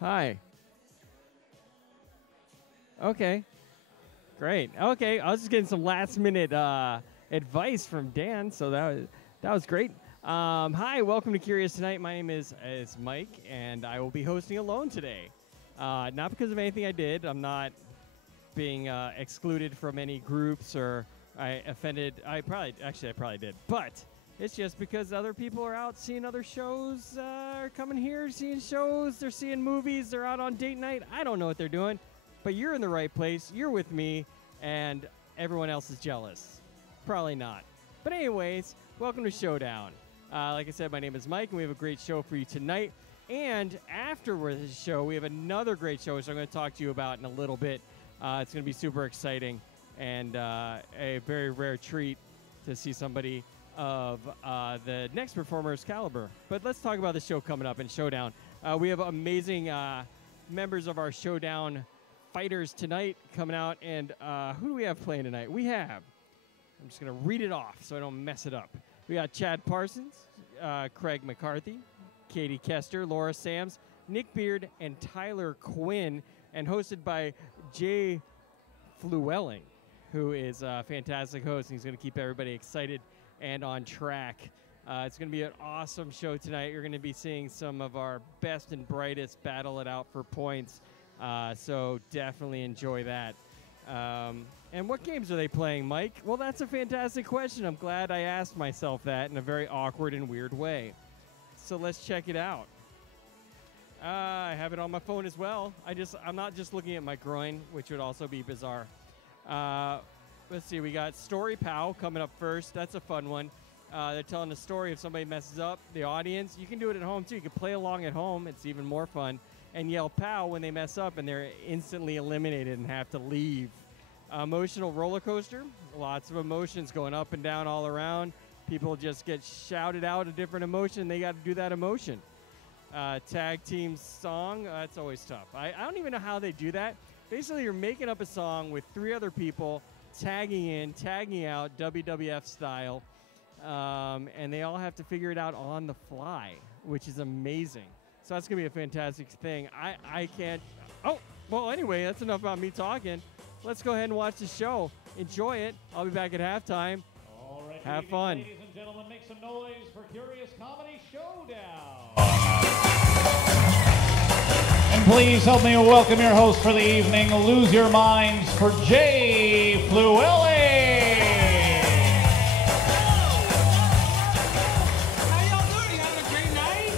Hi. Okay. Great. Okay, I was just getting some last-minute advice from Dan, so that was great. Hi, welcome to Curious Tonight. My name is Mike, and I will be hosting alone today. Not because of anything I did. I'm not being excluded from any groups or I offended. I probably did, but it's just because other people are out seeing other shows, are coming here seeing shows, they're seeing movies, they're out on date night. I don't know what they're doing, but you're in the right place. You're with me, and everyone else is jealous. Probably not. But anyways, welcome to Showdown. Like I said, my name is Mike, and we have a great show for you tonight. And afterwards the show, we have another great show, which I'm going to talk to you about in a little bit. It's going to be super exciting and a very rare treat to see somebody of the next performer's caliber. But let's talk about the show coming up in Showdown. We have amazing members of our Showdown fighters tonight coming out. And who do we have playing tonight? We have, I'm just going to read it off so I don't mess it up. We got Chad Parsons, Craig McCarthy, Katie Kester, Laura Sams, Nick Beaird, and Tyler Quinn, and hosted by Jay Flewelling, who is a fantastic host, and he's going to keep everybody excited and on track. It's going to be an awesome show tonight. You're going to be seeing some of our best and brightest battle it out for points, so definitely enjoy that. And what games are they playing, Mike? Well, that's a fantastic question. I'm glad I asked myself that in a very awkward and weird way. So let's check it out. I have it on my phone as well. I'm not just looking at my groin, which would also be bizarre. Let's see, we got Story Pow coming up first. That's a fun one. They're telling a story if somebody messes up. The audience, you can do it at home too. You can play along at home. It's even more fun. And yell pow when they mess up and they're instantly eliminated and have to leave. Emotional roller coaster. Lots of emotions going up and down all around. People just get shouted out a different emotion. They got to do that emotion. Tag team song. That's always tough. I don't even know how they do that. Basically, you're making up a song with 3 other people, tagging in, tagging out, WWF style. And they all have to figure it out on the fly, which is amazing. So that's going to be a fantastic thing. I can't. Oh, well, anyway, that's enough about me talking. Let's go ahead and watch the show. Enjoy it. I'll be back at halftime. All right, have fun. Ladies and gentlemen, make some noise for Curious Comedy Showdown. And please help me welcome your host for the evening, Lose Your Minds, for Jay Flewelling. How y'all doing? You having a great night?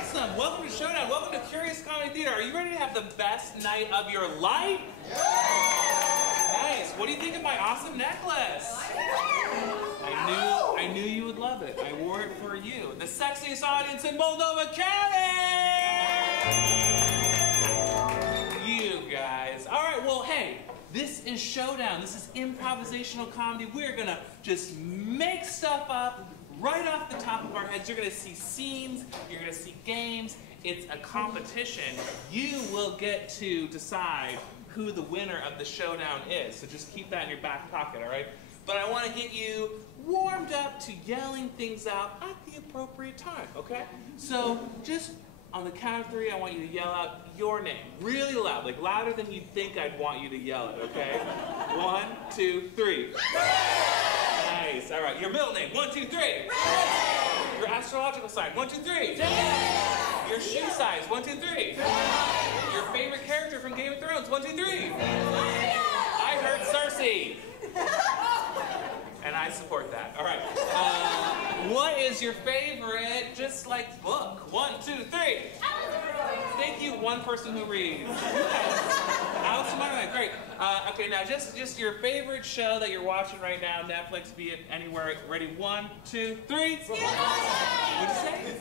Awesome. Welcome to Showdown. Welcome to Curious Comedy Theater. Are you ready to have the best night of your life? Nice. What do you think of my awesome necklace? I knew you would love it. I wore it for you. The sexiest audience in Moldova County! You guys. All right, well, hey, this is Showdown. This is improvisational comedy. We're going to just make stuff up right off the top of our heads. You're going to see scenes. You're going to see games. It's a competition. You will get to decide who the winner of the Showdown is. So just keep that in your back pocket, all right? But I want to get you warmed up to yelling things out at the appropriate time, okay? So just on the count of 3, I want you to yell out your name really loud, like louder than you'd think I'd want you to yell it, okay? 1, 2, 3. Nice, all right. Your middle name, 1, 2, 3. Your astrological sign, 1, 2, 3. Your shoe size, 1, 2, 3. Your favorite character from Game of Thrones, 1, 2, 3. I heard Cersei. And I support that. All right. What is your favorite, just like, book? 1, 2, 3. Thank you, one person who reads. Alice in Wonderland, great. Okay, now just your favorite show that you're watching right now, Netflix, be it anywhere. Ready? 1, 2, 3. Scandal. What'd you say?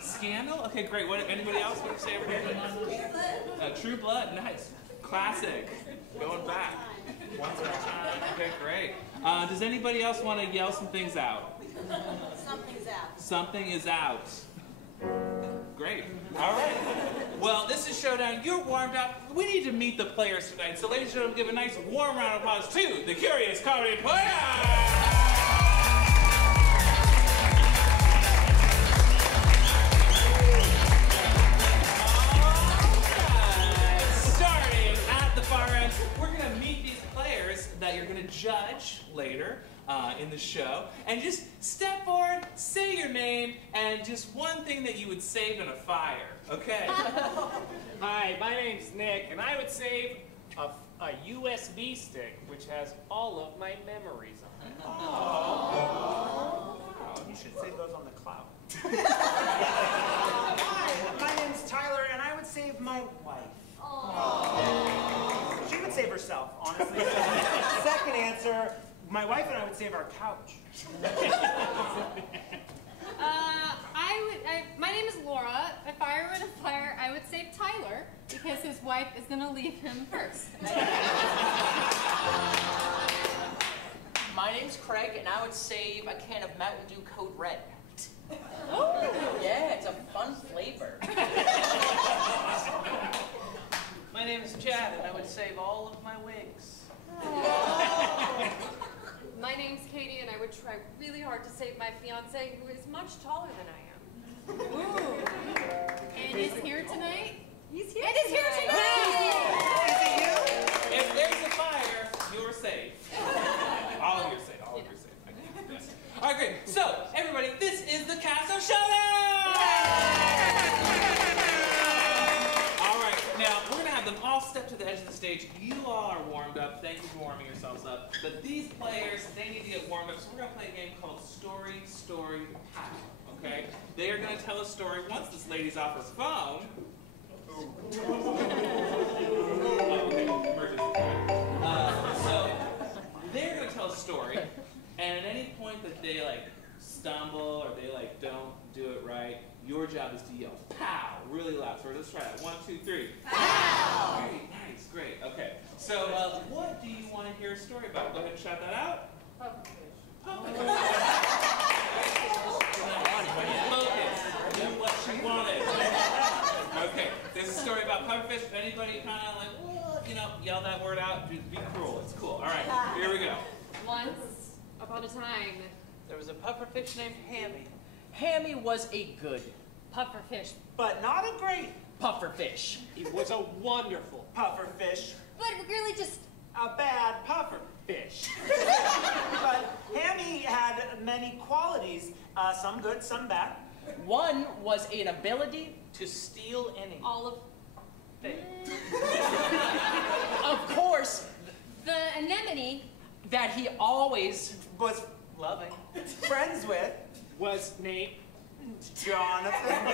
Scandal? Okay, great. What? Anybody else? What did you say over here? True Blood. Nice. Classic. Going back. Once more time. Okay, great. Does anybody else want to yell some things out? Something's out. Something is out. Great. All right. Well, this is Showdown. You're warmed up. We need to meet the players tonight. So, ladies and gentlemen, give a nice warm round of applause to the Curious Comedy Players! later in the show. And just step forward, say your name, and just one thing that you would save in a fire, okay? Hi, my name's Nick, and I would save a USB stick, which has all of my memories on it. Oh. You should save those on the cloud. Hi, my name's Tyler, and I would save my wife. She would save herself, honestly. Second answer, my wife and I would save our couch. My name is Laura. If I were in a fire, I would save Tyler because his wife is going to leave him first. My name's Craig, and I would save a can of Mountain Dew Code Red. Oh. Yeah, it's a fun flavor. My name is Chad, and I would save all of my wigs. My name's Katie, and I would try really hard to save my fiance, who is much taller than I am. Ooh. And is here tonight? He's here. And is here tonight! Is it you? If there's a fire, you're safe. All of you are safe. All of you are safe. Yes. All right, great. So, everybody, this is the Kester Showdown! All right, now we're going to have them all step to the edge of the stage. You all are warmed up. Thank you for warming yourselves up. But these players, they need to get warmed up. So we're going to play a game called Story, Story, Pow. Okay? They are going to tell a story once this lady's off her phone. Okay, emergency. So they're going to tell a story, and at any point that they like stumble or they like don't do it right, your job is to yell "pow" really loud. So let's try that. 1, 2, 3. Pow! Great, nice, great. Okay. So what do you want to hear a story about? Go ahead and shout that out. Focus. Do what you wanted. Okay. There's a story about pufferfish. If anybody kind of like, well, you know, yell that word out, be cruel. It's cool. All right. Here we go. Once upon a time, There was a pufferfish named Hammy. Hammy was a good Pufferfish. But not a great pufferfish. It was a wonderful pufferfish. But really just... A bad puffer. fish. But Hammy had many qualities, some good, some bad. One was an ability to steal any all of... thing. Of course, The anemone... that he always Was loving. friends with Was named Jonathan.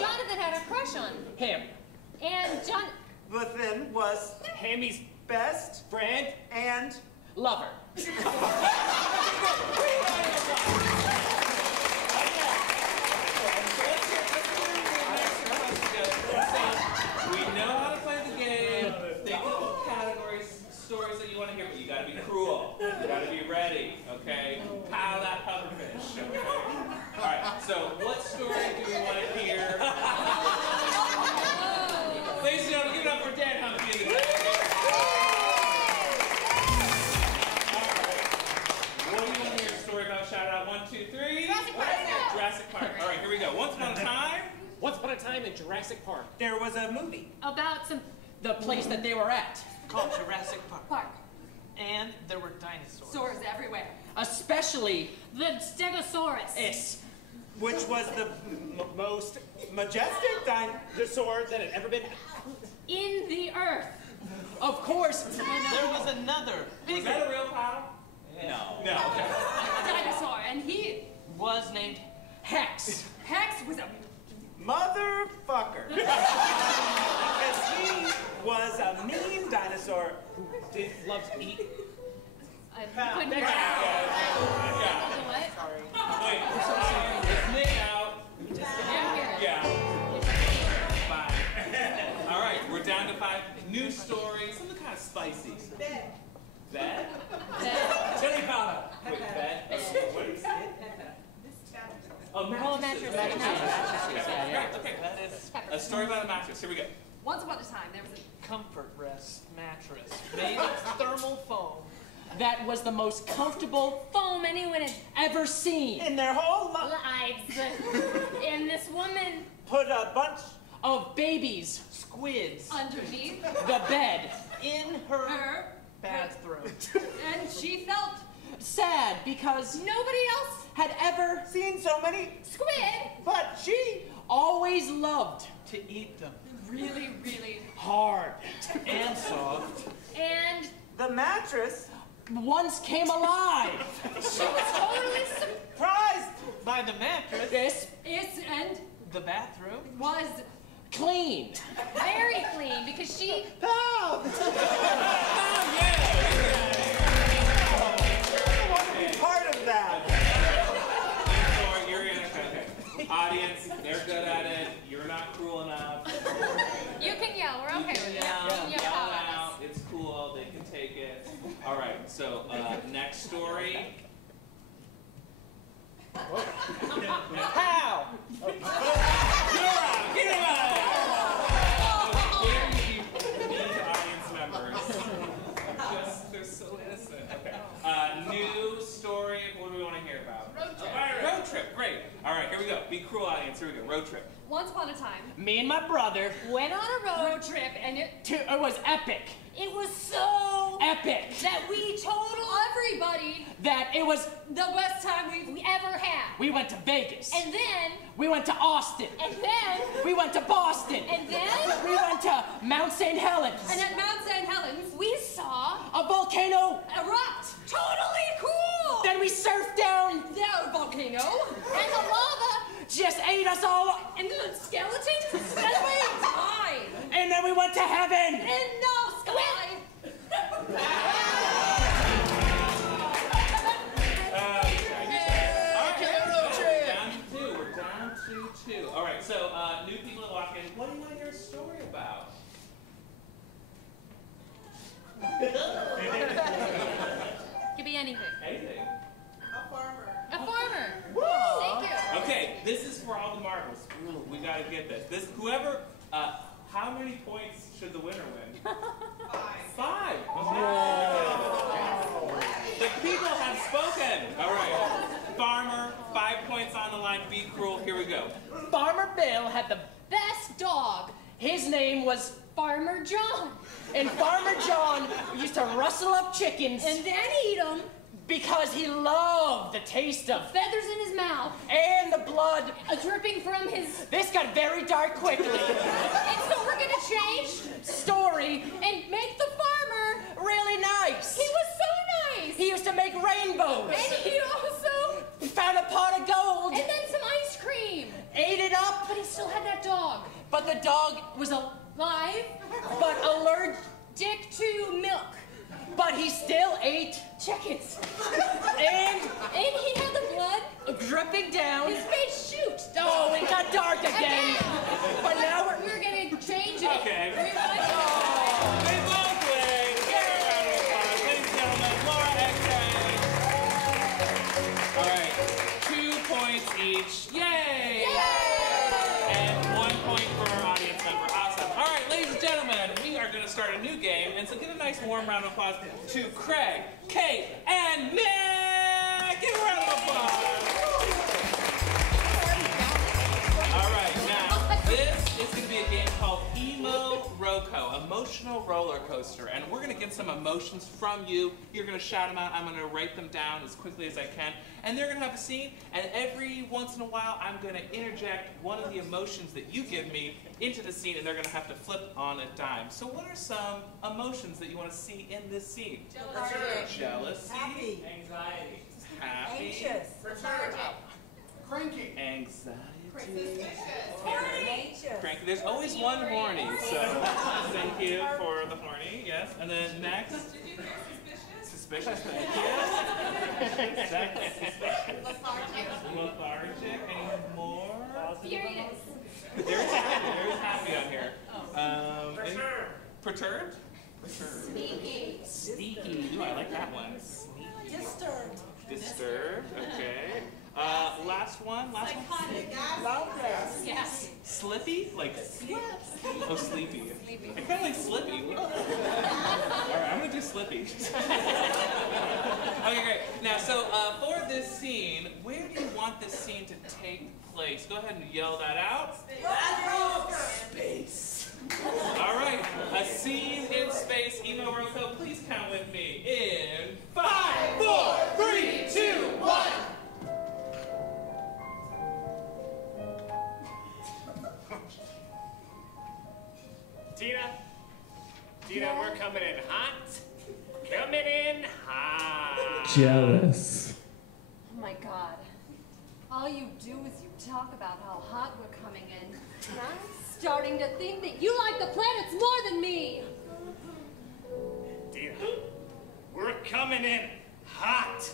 Jonathan had a crush on. him. And Jonathan was Hammy's best friend. and Lover. We know how to play the game. Think of categories, stories that you want to hear, but you got to be cruel. You got to be ready, okay? Pow that pufferfish, okay? All right. So, what story do we want to hear? Ladies and gentlemen, give it up for Dan Humphrey in the crowd. All right. What do you want to hear a story about? Shout out 1, 2, 3. Jurassic Park. Jurassic Park. All right, here we go. Once upon a time. Once upon a time in Jurassic Park. there was a movie about some The place that they were at. called Jurassic Park. park. And there were dinosaurs. swords everywhere. Especially The Stegosaurus. this. Which was the most majestic Dinosaur that had ever been. In the earth. Of course, There was another Was that a real pow? no. No. Okay. Dinosaur, and he... Was named Hex. Hex was a... motherfucker. Because he was a mean dinosaur. Did love to eat. I couldn't... Yeah. What? Wait. It's Nick out. Yeah. Fine. All right, we're down to 5 new stories. Something kind of spicy. Bed. Bed? Chili powder. Wait, bed? What is it? Oh, mattresses. Okay. A story about a mattress. Here we go. Once upon a time, there was a... Comfort rest mattress made of thermal foam that was the most comfortable Foam anyone had ever seen. In their whole life, lives. And this woman put a bunch Of babies squids underneath the bed in her her, bathroom. and she felt sad because Nobody else had ever Seen so many, squid. but she always loved to eat them. Really, really. hard. And soft. And The mattress, Once came alive. she was totally prized by the mattress, This and the bathroom. was clean. very clean because she Oh! I want to be part of that. You're in it. Okay. Audience, they're good at it. You're not cruel enough. you can yell. We're okay with that. You can Yell yell at us. out. It's cool. They can take it. All right. So next story. How? You're out. Get him out of there. These audience members. They're so innocent. Okay. New story. What do we want to hear about? Road trip. Road trip. Great. All right. Here we go. Be cruel, audience. Here we go. Road trip. Once upon a time, Me and my brother, Went on a road trip and it it was epic. was so Epic. that we told everybody That it was, the best time we ever had. we went to Vegas. And then, We went to Austin. We went to Boston. and then, We went to Mount St. Helens. and at Mount St. Helens, we saw A volcano. erupt. Totally cool. Then we surfed down. The volcano and the lava Just ate us all. and the skeletons. Then we died. And then we went to heaven. In the sky. We're down to two. All right, so new people that walk in, what do you want to hear a story about? Could be anything. Anything. A farmer. Thank you. Okay, this is for all the marbles. Ooh, we got to get this. Whoever, how many points should the winner win? 5. The people have spoken. All right. Farmer, 5 points on the line. Be cruel. Here we go. Farmer Bill had the, Best dog. his name was, Farmer John. and Farmer John used to rustle up chickens And then eat them. because he loved the taste of Feathers in his mouth. and the blood. Dripping from his. This got very dark quickly. And so we're gonna change Story and make the farmer. really nice. He was so nice. He used to make rainbows. And he also. Found a pot of gold. And then some ice cream. Ate it up. But he still had that dog. But the dog was Live. but allergic. Dick to milk. But he still ate Chickens. and And he had the blood. dripping down. His face shoot. Oh, it got dark again. But now We're gonna change it. Okay. Rewind. They both win. Give a round of applause. Ladies and gentlemen, Laura X-Ray. All right. 2 points each. Yay! And 1 point for our audience member. Awesome. All right, ladies and gentlemen, we are going to start a new game. And so give a nice warm round of applause to Craig, Kate, and Nick. Give a round of applause. All right, now, this is going to be a game called Emo Roco, Emotional Roller Coaster. And we're going to get some emotions from you. You're going to shout them out. I'm going to write them down as quickly as I can. And they're going to have a scene. And every once in a while, I'm going to interject one of the emotions that you give me into the scene. And they're going to have to flip on a dime. So what are some emotions that you want to see in this scene? Jealousy. Happy. Anxiety. Happy. Anxious. Cranky. Anxiety. Anxious. Cranky. There's always one horny, so thank you for the horny, yes. And then next. Suspicious, thank you. Suspicious. Lethargic. Any more? Furious. There's happy on here. Perturbed? Sneaky. Sneaky. Ooh, I like that one. Disturbed. Disturbed, okay. Last one. Loveless. Yes. Slippy? Like oh, sleepy. I kind of like Slippy. All right, I'm gonna do Slippy. Okay, great. Now, so for this scene, where do you want this scene to take place? Go ahead and yell that out. Space. All right, a scene in space. Emo Roco, please count with me in 5, 4, 3, Jealous. Oh my God. All you do is you talk about how hot we're coming in. And I'm starting to think that you like the planets more than me. Dina, we're coming in hot.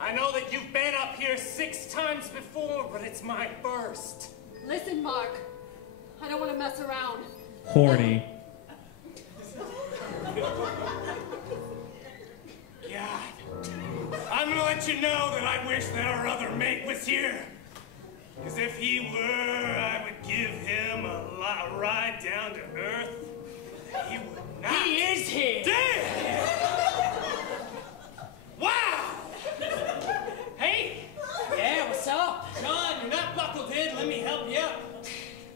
I know that you've been up here 6 times before, but it's my first. Listen, Mark. I don't want to mess around. Horny. God, I'm gonna let you know that I wish that our other mate was here. Because if he were, I would give him a ride down to Earth. He would not. He is here. Damn! Wow! Hey! Yeah, what's up? John, you're not buckled in. Let me help you up.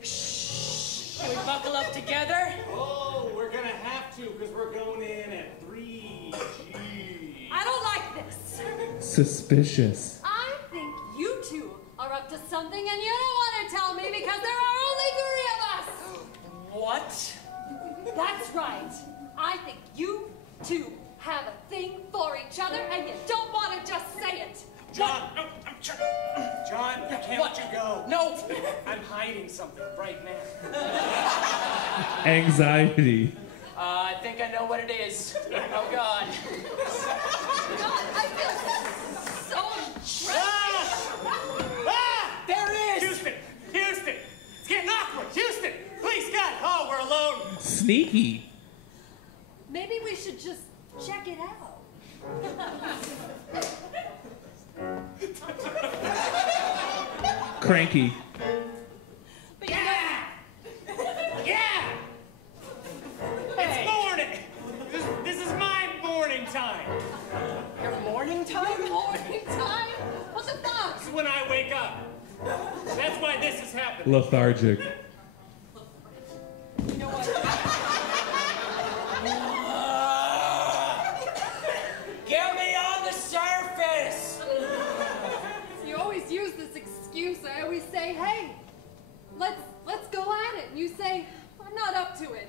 Shh. We buckle up together? Oh, we're gonna have to because we're going in at 3G. I don't like this. Suspicious. I think you two are up to something and you don't want to tell me because there are only 3 of us. What? That's right. I think you two have a thing for each other and you don't want to just say it. John, John, I can't let you go. No. I'm hiding something right now. Anxiety. I think I know what it is. Oh, God. God, I feel so There it is! Houston! Houston! It's getting awkward! Houston! Please, God! Oh, we're alone! Sneaky. Maybe we should just check it out. Cranky. Yeah! Yeah! It's morning! This is my morning time! Your morning time? Your morning time? What the fuck? This is when I wake up. That's why this is happening. Lethargic. You know what? Get me on the surface! You always use this excuse. I always say, hey, let's go at it. And you say, I'm not up to it.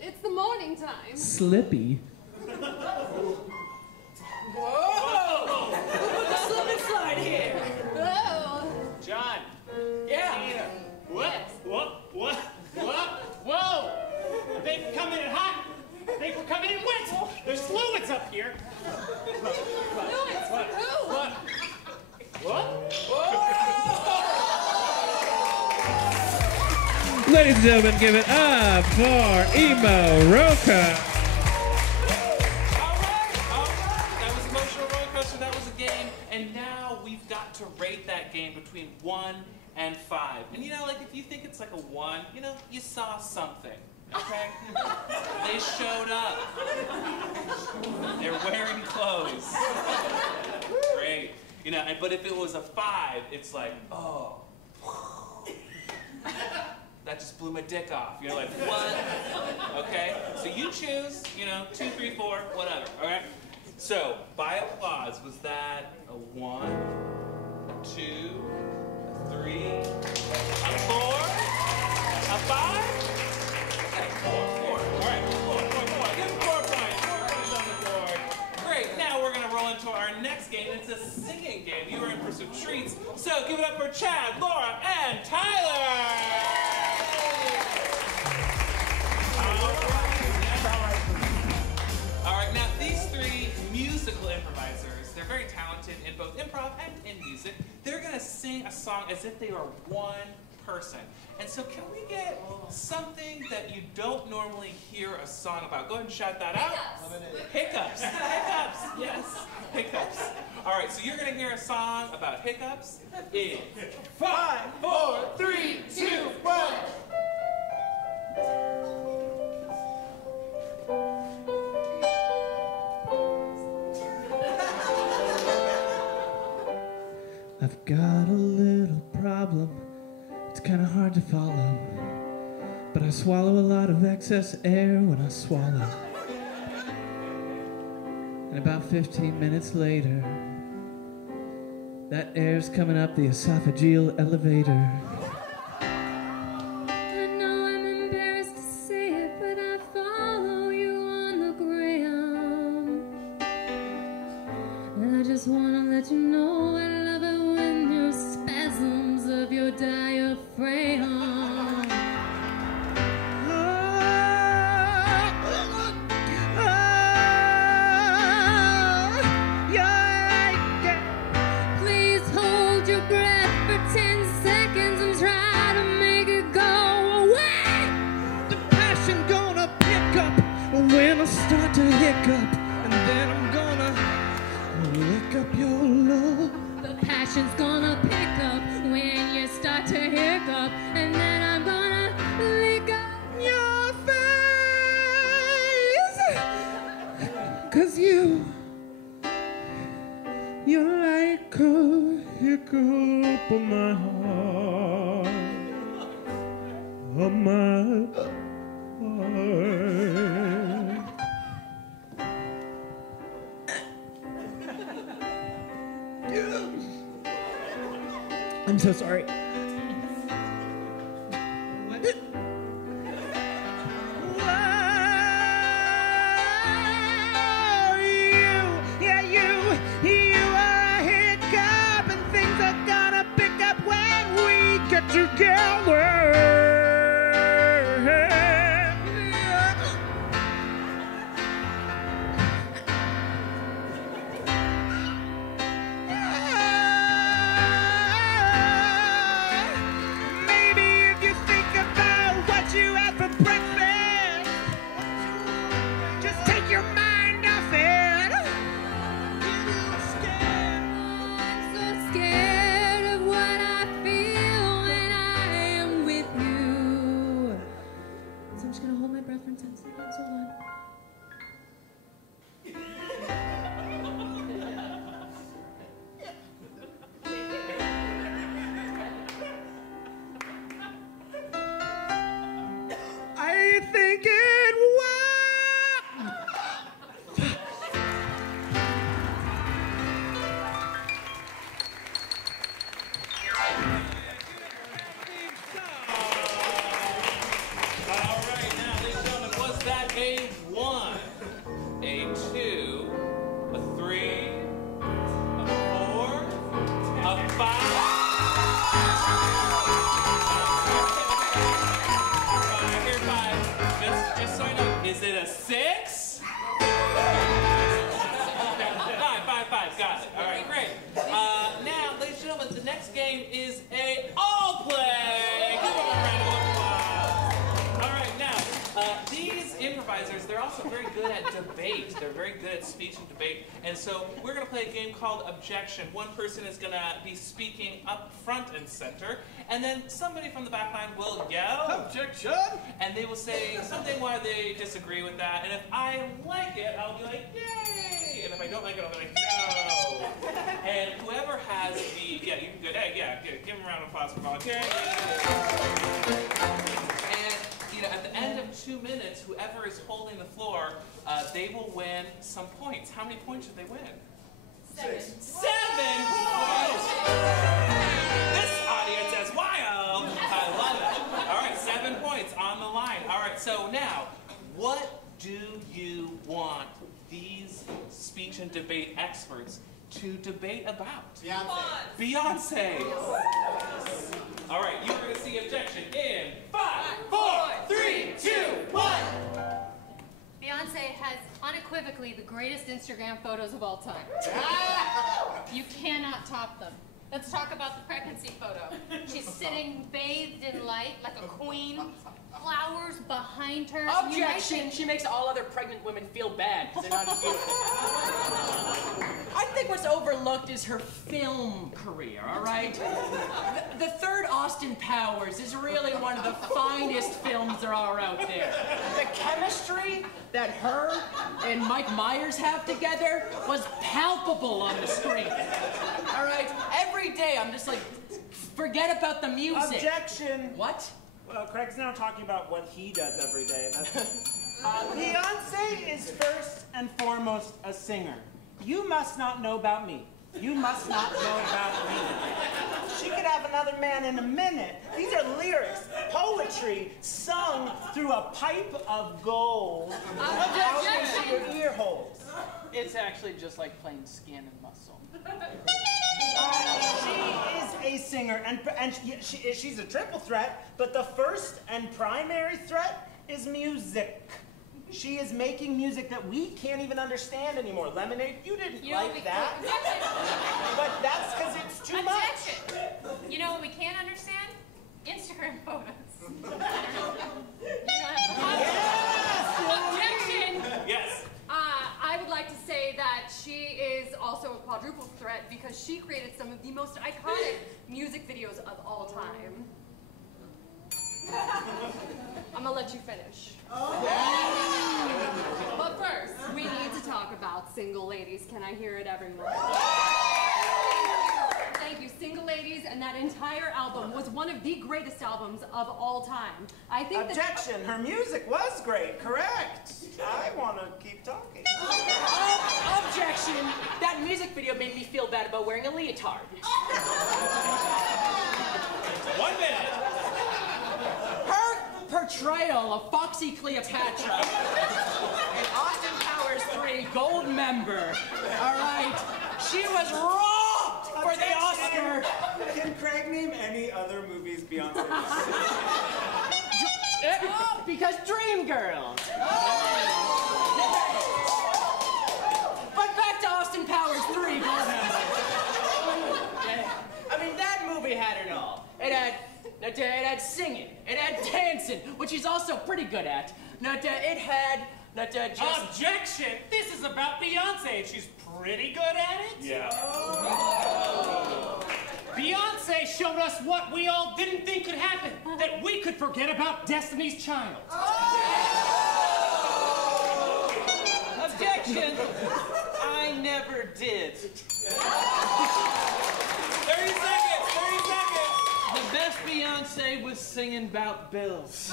It's the morning time. Slippy. Whoa! Slip and slide here. Oh. John. Yeah. Tina. What? Whoa! I think we're coming in hot. I think we're coming in wet. There's fluids up here. Fluids for who? What? Ladies and gentlemen, give it up for Emo Roca. All right. That was Emotional Roller Coaster. That was a game. And now we've got to rate that game between 1 and 5. And you know, like if you think it's like a 1, you know, you saw something. Okay? They showed up. They're wearing clothes. Great. You know, but if it was a 5, it's like, oh. That just blew my dick off. You're like, what? Okay? So you choose, you know, 2, 3, 4, whatever. All right? So, by applause, was that a 1, a 2, a 3, a 4, a 5? Okay, 4. All right, 4. Give him 4 points. 4 points on the board. Great. Now we're going to roll into our next game. It's a singing game. You are in for some treats. So give it up for Chad, Laura, and Tyler. All right, now these 3 musical improvisers, they're very talented in both improv and in music. They're going to sing a song as if they are one person. And so can we get something that you don't normally hear a song about? Go ahead and shout that out. Hiccups. Hiccups. Yes. Hiccups. All right, so you're going to hear a song about hiccups in 5, 4, 3, 2, 1. I've got a little problem. It's kind of hard to follow. But I swallow a lot of excess air when I swallow. And about 15 minutes later, that air's coming up the esophageal elevator. I know I'm embarrassed to say it, but I follow you on the ground. wanna let you know I love it when your spasms of your diaphragm. Please hold your breath for 10 seconds and try to make it go away. The passion gonna pick up when I start to hiccup, and then I'm gonna lick up your love. The passion's gonna pick up when you start to hiccup, and then I'm gonna lick up Your face, 'cause you're like a hiccup of my heart, of my heart. I'm so sorry. You are a hiccup, and things are gonna pick up when we get together. Maybe if you think about what you had for breakfast, just take your mind off it. I'm so scared of what I feel when I am with you. So I'm just gonna hold my breath for 10 seconds. Hold on. I think it All right, now, ladies and gentlemen, was that a 1, a 2, a 3, a 4, a 5? Here's 5. Just so I know, is it a 6? 5. Got it. All right, great. Now, ladies and gentlemen, the next game is a all play. Give them a round of applause. All right, now, these improvisers, they're also very good at debate. They're very good at speech and debate. And so we're going to play a game called Objection. One person is going to be speaking up front and center, and then somebody from the back line will yell, Objection! and they will say something why they disagree with that. And if I like it, I'll be like, yay! And if I don't like it, I'll be like, no! And whoever has the, yeah, you can go, hey, yeah, good. Give them a round of applause for volunteering. And, you know, at the end of 2 minutes, whoever is holding the floor, they will win some points. How many points should they win? 7 points! This audience is wild! I love it. All right, 7 points on the line. All right, so now, what do you want these speech and debate experts to debate about? Beyonce. All right, you're going to see objection in 5, 4, 3, 2, 1. Beyonce has unequivocally the greatest Instagram photos of all time. You cannot top them. Let's talk about the pregnancy photo. She's sitting bathed in light like a queen, flowers behind her. Objection! She makes all other pregnant women feel bad because they're not as beautiful. I think what's overlooked is her film career, all right? The third Austin Powers is really one of the finest films there are out there. The chemistry that her and Mike Myers have together was palpable on the screen. All right? Every day I'm just like, forget about the music. Objection. What? Well, Craig's now talking about what he does every day. Beyonce is first and foremost a singer. You must not know about me. You must not know about me. She could have another man in a minute. These are lyrics, poetry, sung through a pipe of gold. Out into your ear holes. It's actually just like plain skin and muscle. She is a singer, and she's a triple threat, but the first and primary threat is music. She is making music that we can't even understand anymore. Lemonade, you didn't like that. But that's because it's too much. You know what we can't understand? Instagram photos. Objection! Yes. I would like to say that she is also a quadruple threat because she created some of the most iconic music videos of all time. I'm gonna let you finish. But first, we need to talk about Single Ladies. Can I hear it, everyone? Thank you, Single Ladies, and that entire album was one of the greatest albums of all time. I think Objection! Her music was great, correct. I want to keep talking. Objection! That music video made me feel bad about wearing a leotard. 1 minute. Her portrayal of Foxy Cleopatra in Austin Powers 3 Gold Member, all right, she was robbed for the Oscar. Can Craig name any other movies Beyonce? Because Dreamgirls. But back to Austin Powers 3 Gold Member. I mean, that movie had it all. It had singing, it had dancing, which he's also pretty good at. It had just... Objection! This is about Beyonce, and she's pretty good at it. Yeah. Beyonce showed us what we all didn't think could happen, that we could forget about Destiny's Child. Objection! I never did. 30 seconds! 30 seconds! The best Beyonce was singing about bills.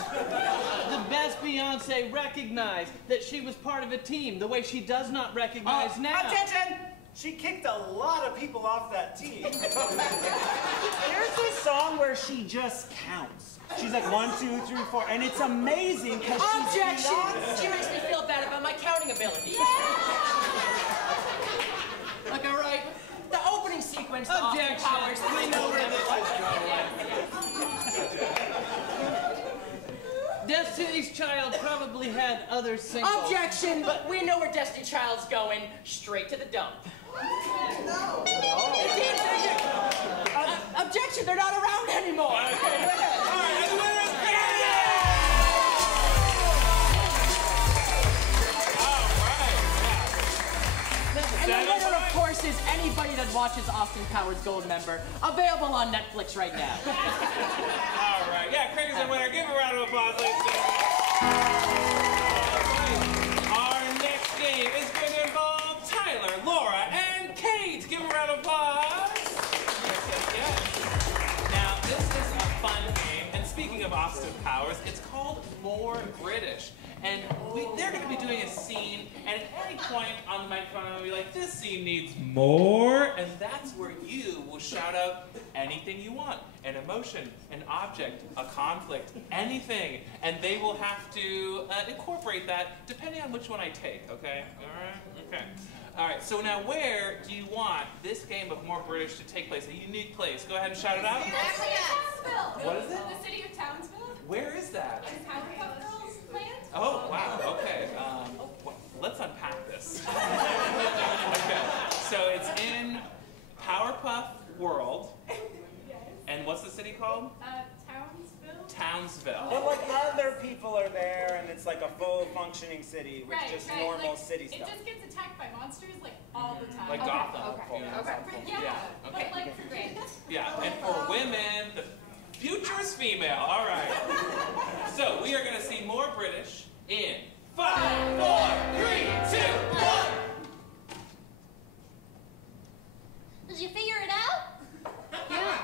The best Beyonce recognized that she was part of a team, the way she does not recognize now. Attention! She kicked a lot of people off that team. There's a song where she just counts. She's like 1, 2, 3, 4, and it's amazing because she's Objection! Beyonce. She makes me feel bad about my counting ability. Like, all right, the opening sequence to Austin Powers. We know where Destiny's Child probably had other singles. Objection! But we know where Destiny's Child's going. Straight to the dump. No. Objection! They're not around anymore. All right, and the winner is And the winner, of course, is anybody that watches Austin Powers Gold Member. Available on Netflix right now. All right. Yeah, Craig is the winner. Give a round of applause, ladies and gentlemen. Our next game is going to involve Tyler, Laura, and Kate. Give a round of applause. Yes. Now, this is a fun game. And speaking of Austin Powers, it's called More British. And they're going to be doing a scene, and at any point on the microphone, I'm going to be like, this scene needs more, and that's where you will shout out anything you want. An emotion, an object, a conflict, anything. And they will have to incorporate that depending on which one I take, okay? All right? Okay. All right, so now where do you want this game of More British to take place? A unique place. Go ahead and shout it out. What is it? The city of Townsville. Where is that? Powerpuff Girls land. Oh, wow, okay. Let's unpack this. Okay, so it's in Powerpuff World. And what's the city called? Townsville. Townsville. But like other people are there, and it's like a full functioning city with just normal city It stuff. just gets attacked by monsters like all the time. Like Gotham. Okay. Yeah. Yeah. Okay. But like great. Yeah, and for women, the future is female. All right. So we are going to see More British in 5, 4, 3, 2, 1. Did you figure it out? Yeah.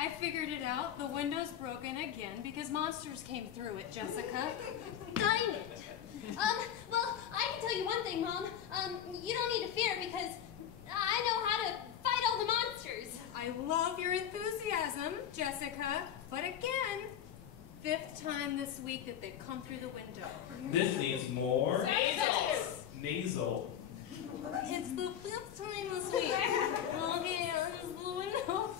I figured it out. The window's broken again because monsters came through it, Jessica. Dang it. Well, I can tell you one thing, Mom. You don't need to fear because I know how to fight all the monsters. I love your enthusiasm, Jessica. But again, 5th time this week that they've come through the window. This needs more Nasal. nasal It's the 5th time this week. Okay, I'm blowing up.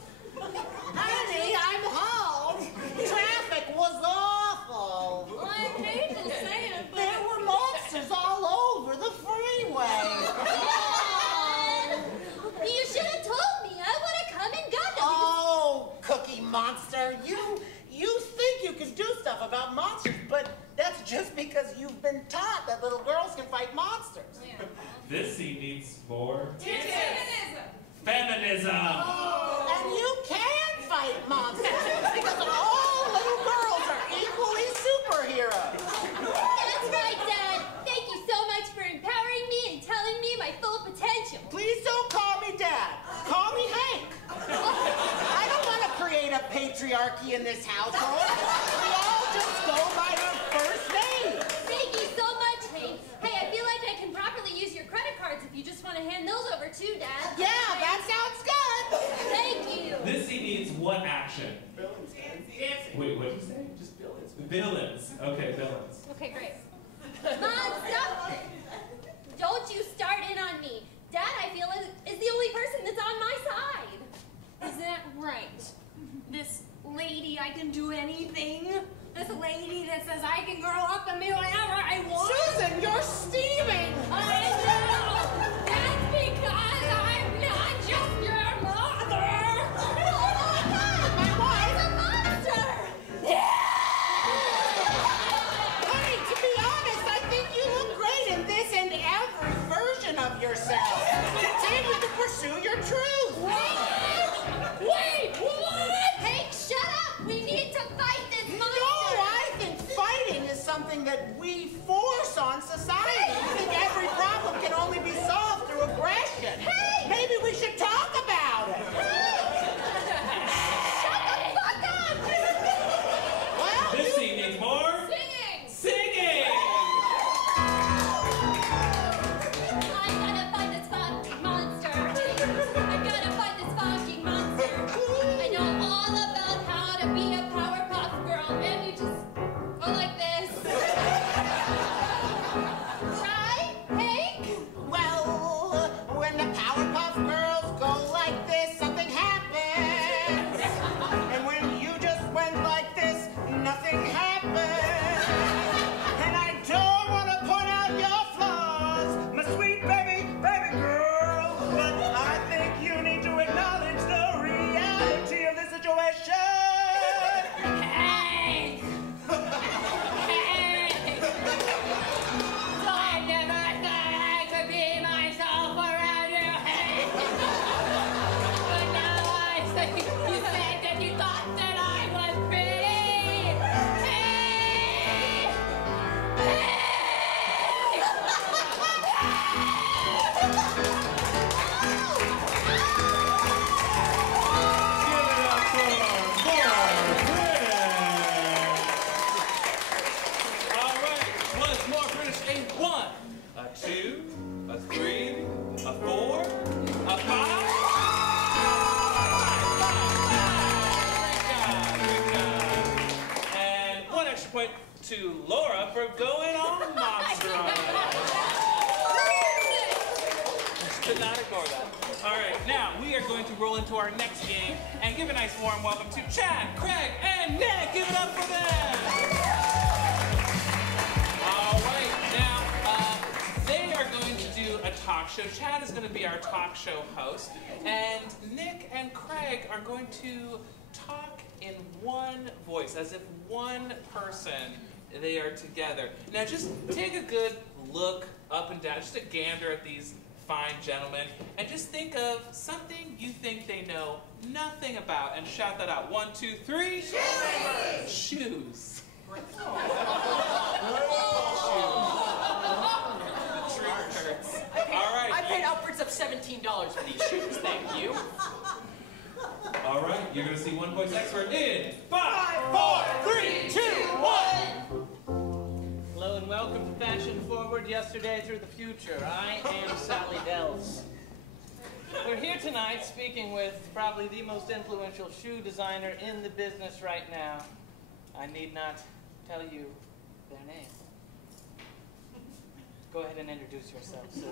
Honey, I'm home. Traffic was awful. I hate to say it, but There were monsters all over the freeway. you should have told me. I would have come and got them. Oh, Cookie Monster, you think you can do stuff about monsters, but that's just because you've been taught that little girls can fight monsters. This scene needs more Feminism. feminism. And you can fight monsters because all little girls are equally superheroes. That's right, Dad. Thank you so much for empowering me and telling me my full potential. Please don't call me Dad. Call me Hank. I don't want to create a patriarchy in this household. We all just go by our first name. Thank you so much, Hank. Hey, I feel like I can properly use your credit cards if you just want to hand those over too, Dad. Yeah, that sounds good. Thank you. This scene needs what action? Wait, what did you say? Just villains. Villains. Okay, villains. Okay, great. Mom, stop it. Don't you start in on me. Dad, I feel, is the only person that's on my side. Is that right? This lady, I can do anything. This lady that says I can grow up and be whatever I want. Susan, you're steaming. I know. That's because I'm not just your mother. Oh my God, my wife. I'm a monster. Honey, to be honest, I think you look great in this and every version of yourself. Continue to pursue your truth. Wait, what? Hank, shut up. We need to fight this monster. No, I think fighting is something that we force on society. I think every problem can only be solved through aggression. Hey! Maybe we should talk about it. Shut the fuck up. Well, This scene needs more Singing. singing. I gotta fight this fucking monster. I gotta fight this fucking monster. I know all about how to be a Powerpuff Girl, and you just go like this. Right, Hank? well, when the Powerpuff Girls go like this, something happens. And when you just went like this, nothing happens. And I don't want to point out your flaws, my sweet baby girl. But I think you need to acknowledge the reality of the situation. Hank! Hank! So I never thought I could be myself around you, Hank. But now I think you said that you thought that I was pretty. Hank! Give it up for more British. All right, was more British a 1, a 2, a 3, a 4, a 5? Great job. And 1 extra point to Laura for going on Monster on us. Could not ignore that. All right, now we are going to roll into our next game and give a nice warm welcome to Chad, Craig, and Nick. Give it up for them. All right, now they are going to do a talk show. Chad is going to be our talk show host, and Nick and Craig are going to talk in one voice, as if one person. They are together. Now just take a good look up and down, just a gander at these fine gentlemen, and just think of something you think they know nothing about, and shout that out. 1, 2, 3. Shoes. Shoes. The truth hurts. All right. I paid upwards of $17 for these shoes, thank you. All right. You're gonna see one voice expert in 5, 4, 3, 2, 1. Hello and welcome to Fashion Forward, Yesterday Through the Future. I am Sally Dells. We're here tonight speaking with probably the most influential shoe designer in the business right now. I need not tell you their name. Go ahead and introduce yourself, sir.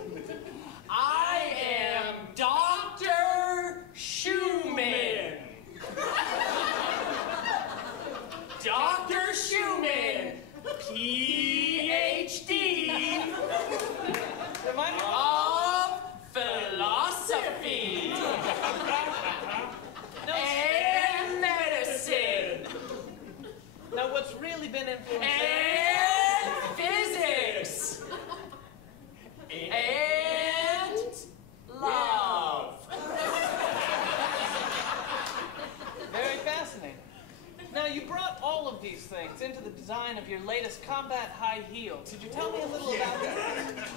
I am Dr. Schumann. Dr. Schumann, PhD of philosophy and medicine. Now, what's really been influencing... And physics. And love. Very fascinating. Now, you brought all of these things into the design of your latest combat high heel. Could you tell me a little about that?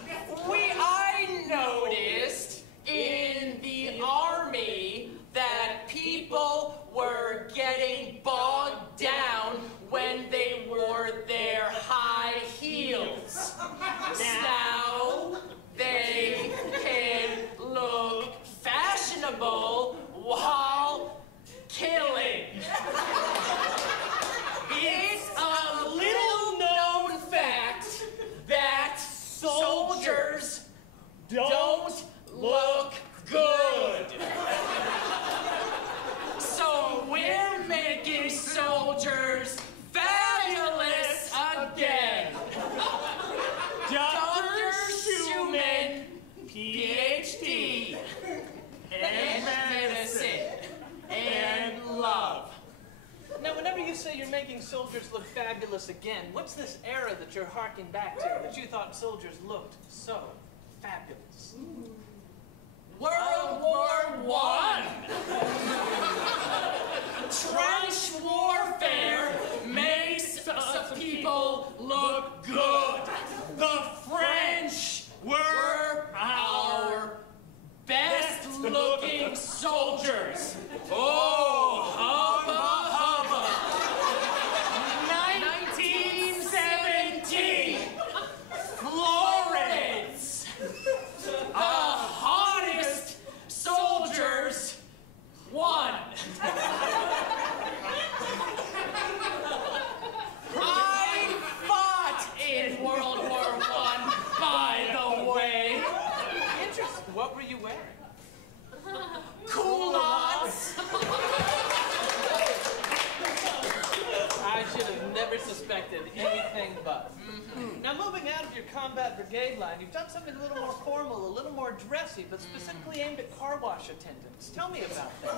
I noticed in the army that people were getting bogged down when they wore their high heels. Now they can look fashionable while killing. It's a little known fact that soldiers don't look good. So we're making soldiers fabulous again. Dr. Schumann, PhD, and medicine, and love. Now, whenever you say you're making soldiers look fabulous again, what's this era that you're harking back to that you thought soldiers looked so fabulous? World War I. Trench warfare makes people look good. The French were our best-looking soldiers. Oh, hubba, hubba. 1917, Florence. Hottest soldiers won. I fought in World War I, by the way. Interesting. What were you wearing? Culottes. I should have never suspected anything but. Now, moving out of your combat brigade line, you've done something a little more formal, a little more dressy, but specifically aimed at car wash attendants. Tell me about that.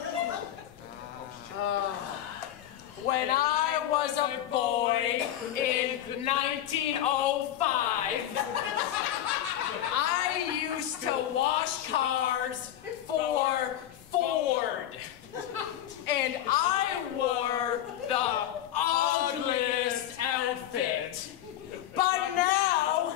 When I was a boy in 1905, I used to wash cars for Ford. And I wore the ugliest outfit. But now,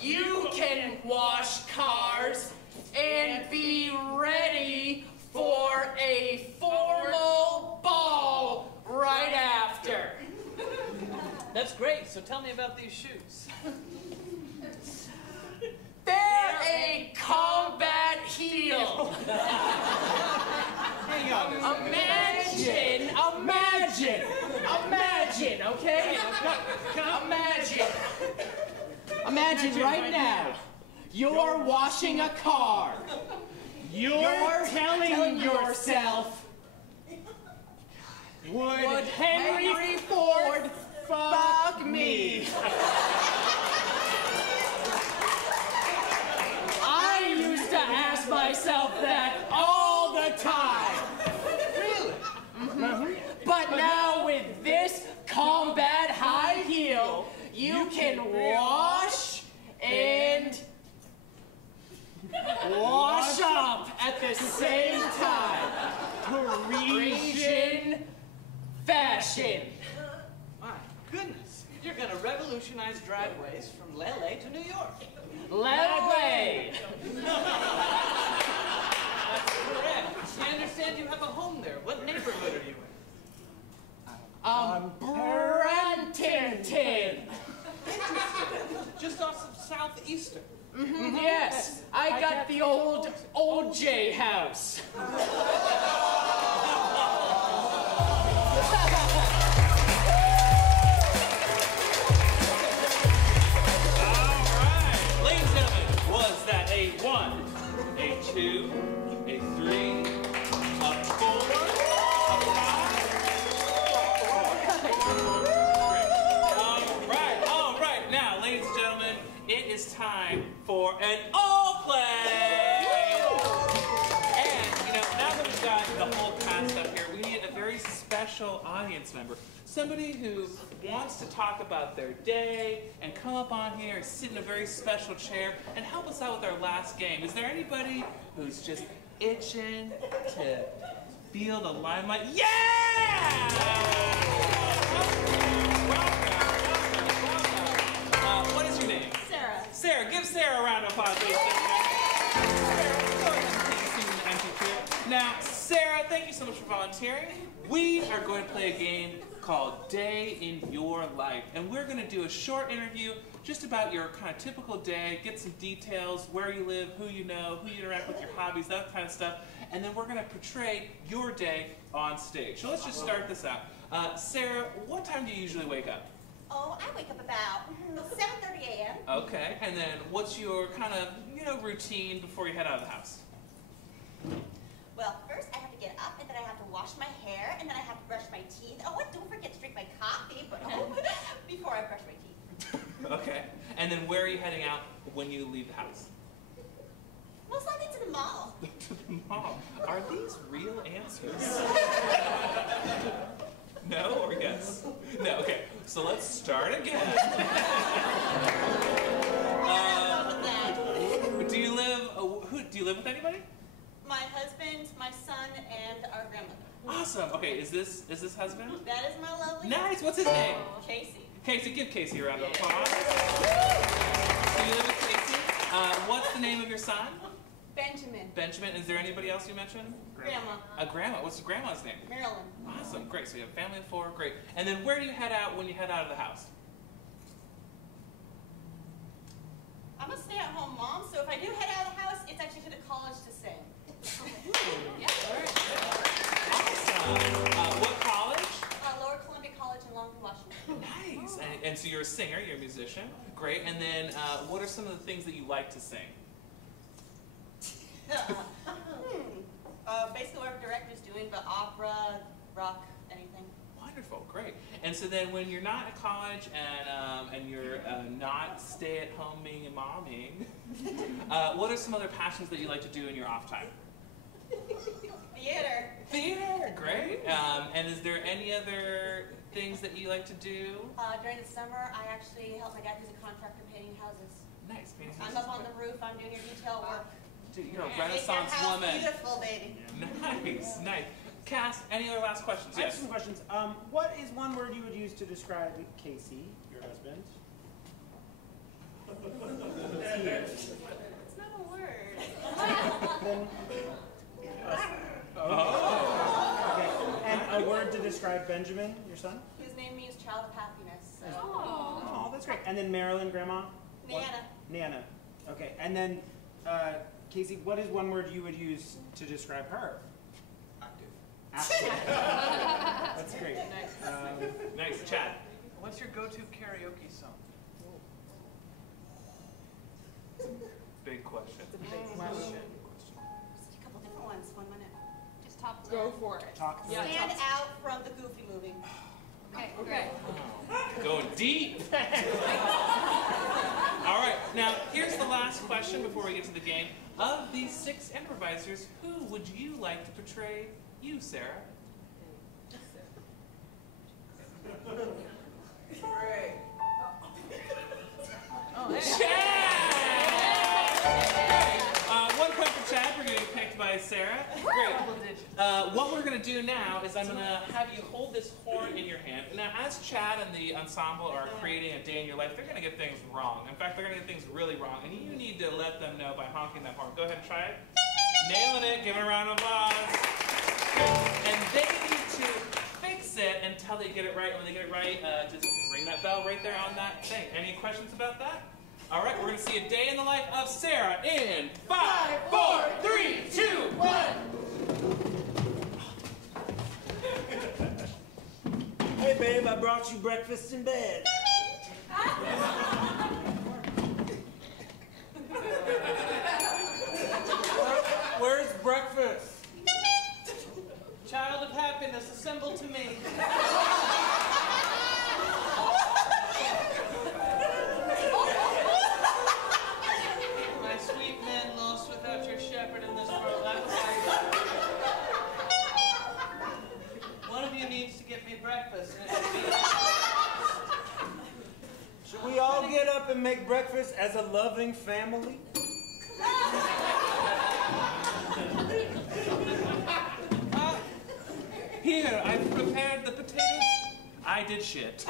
you can wash cars and be ready for a formal ball right after. That's great, so tell me about these shoes. They're a combat heel. Hang on. Imagine, okay? Imagine right now, you're washing a car. You're telling yourself, would Henry Ford fuck me? I used to ask myself that all the time. Really? Mm-hmm. But now with this combat high heel, you can wash and wash up at the same time. Parisian fashion. My goodness, you're going to revolutionize driveways from Lele to New York. Lele. That's correct. I understand you have a home there. What neighborhood are you in? Brentington. Just off of Southeastern. Mm-hmm. Yes, I got the old OJ house. Ladies special audience member, somebody who wants to talk about their day and come up on here and sit in a very special chair and help us out with our last game. Is there anybody who's just itching to feel the limelight? Yeah! Welcome. What is your name? Sarah. Sarah. Give Sarah a round of applause. Now, Sarah, thank you so much for volunteering. We are going to play a game called Day in Your Life. And we're going to do a short interview just about your kind of typical day, get some details, where you live, who you know, who you interact with, your hobbies, that kind of stuff. And then we're going to portray your day on stage. So let's just start this out. Sarah, what time do you usually wake up? Oh, I wake up about 7:30 a.m. Okay, and then what's your kind of, routine before you head out of the house? Well, first I have to get up, and then I have to wash my hair, and then I have to brush my teeth. Oh, and don't forget to drink my coffee, but before I brush my teeth. Okay, and then where are you heading out when you leave the house? Most likely to the mall. To the mall. Are these real answers? No or yes? No, okay, so let's start again. Do you live with anybody? My husband, my son, and our grandmother. Awesome. Okay, is this husband? That is my lovely Nice. What's his name? Casey. Casey, give Casey a round of applause. So you live with Casey. What's the name of your son? Benjamin. Benjamin. Is there anybody else you mentioned? Grandma. A grandma. What's your grandma's name? Marilyn. Awesome. Great. So you have a family of 4. Great. And then where do you head out when you head out of the house? I'm a stay-at-home mom, so if I do head out of the house, it's actually to the college to sing. Yeah. All right. Awesome. What college? Lower Columbia College in Longview, Washington. Nice. And so you're a singer, you're a musician. Great. And then what are some of the things that you like to sing? Basically what our director's doing, but opera, rock, anything. Wonderful. Great. And so then when you're not at college and you're not stay-at-homing and momming, what are some other passions that you like to do in your off time? Theater. Theater. Great. And is there any other things that you like to do? During the summer, I actually help my dad, who's a contractor, painting houses. Nice. Painting I'm up on the roof. I'm doing your detail work. Dude, you're a Renaissance woman. Beautiful, baby. Nice. Nice. Cass, any other last questions? I have some questions. What is one word you would use to describe Casey, your husband? It's not a word. Then, okay. And a word to describe Benjamin, your son? His name means child of happiness. So. Oh, that's great. And then Marilyn, grandma? Nana. Nana. Okay. And then, Casey, what is one word you would use to describe her? Active. That's great. Nice. Chad. What's your go-to karaoke song? Big question. It's a big question. Just a couple different ones. 1 minute. Just top 10. Go for it. Stand out from the Goofy movie. Okay, great. Going deep. All right. Now, here's the last question before we get to the game. Of these 6 improvisers, who would you like to portray you, Sarah? Chad! 1 point for Chad for getting picked by Sarah. Great. What we're going to do now is I'm going to have you hold this horn in your hand. Now, as Chad and the ensemble are creating a day in your life, they're going to get things wrong. In fact, they're going to get things really wrong, and you need to let them know by honking that horn. Go ahead and try it. Nailing it. Give it a round of applause. And they need to fix it until they get it right. When they get it right, just ring that bell right there on that thing. Any questions about that? All right, we're going to see a day in the life of Sarah in 5, 4, 3, 2, 1. Hey, babe, I brought you breakfast in bed. Where's breakfast? Child of happiness, assemble to me. My sweet men lost without your shepherd in this world. One of you needs to get them make breakfast as a loving family? Here, I've prepared the potatoes. I did shit.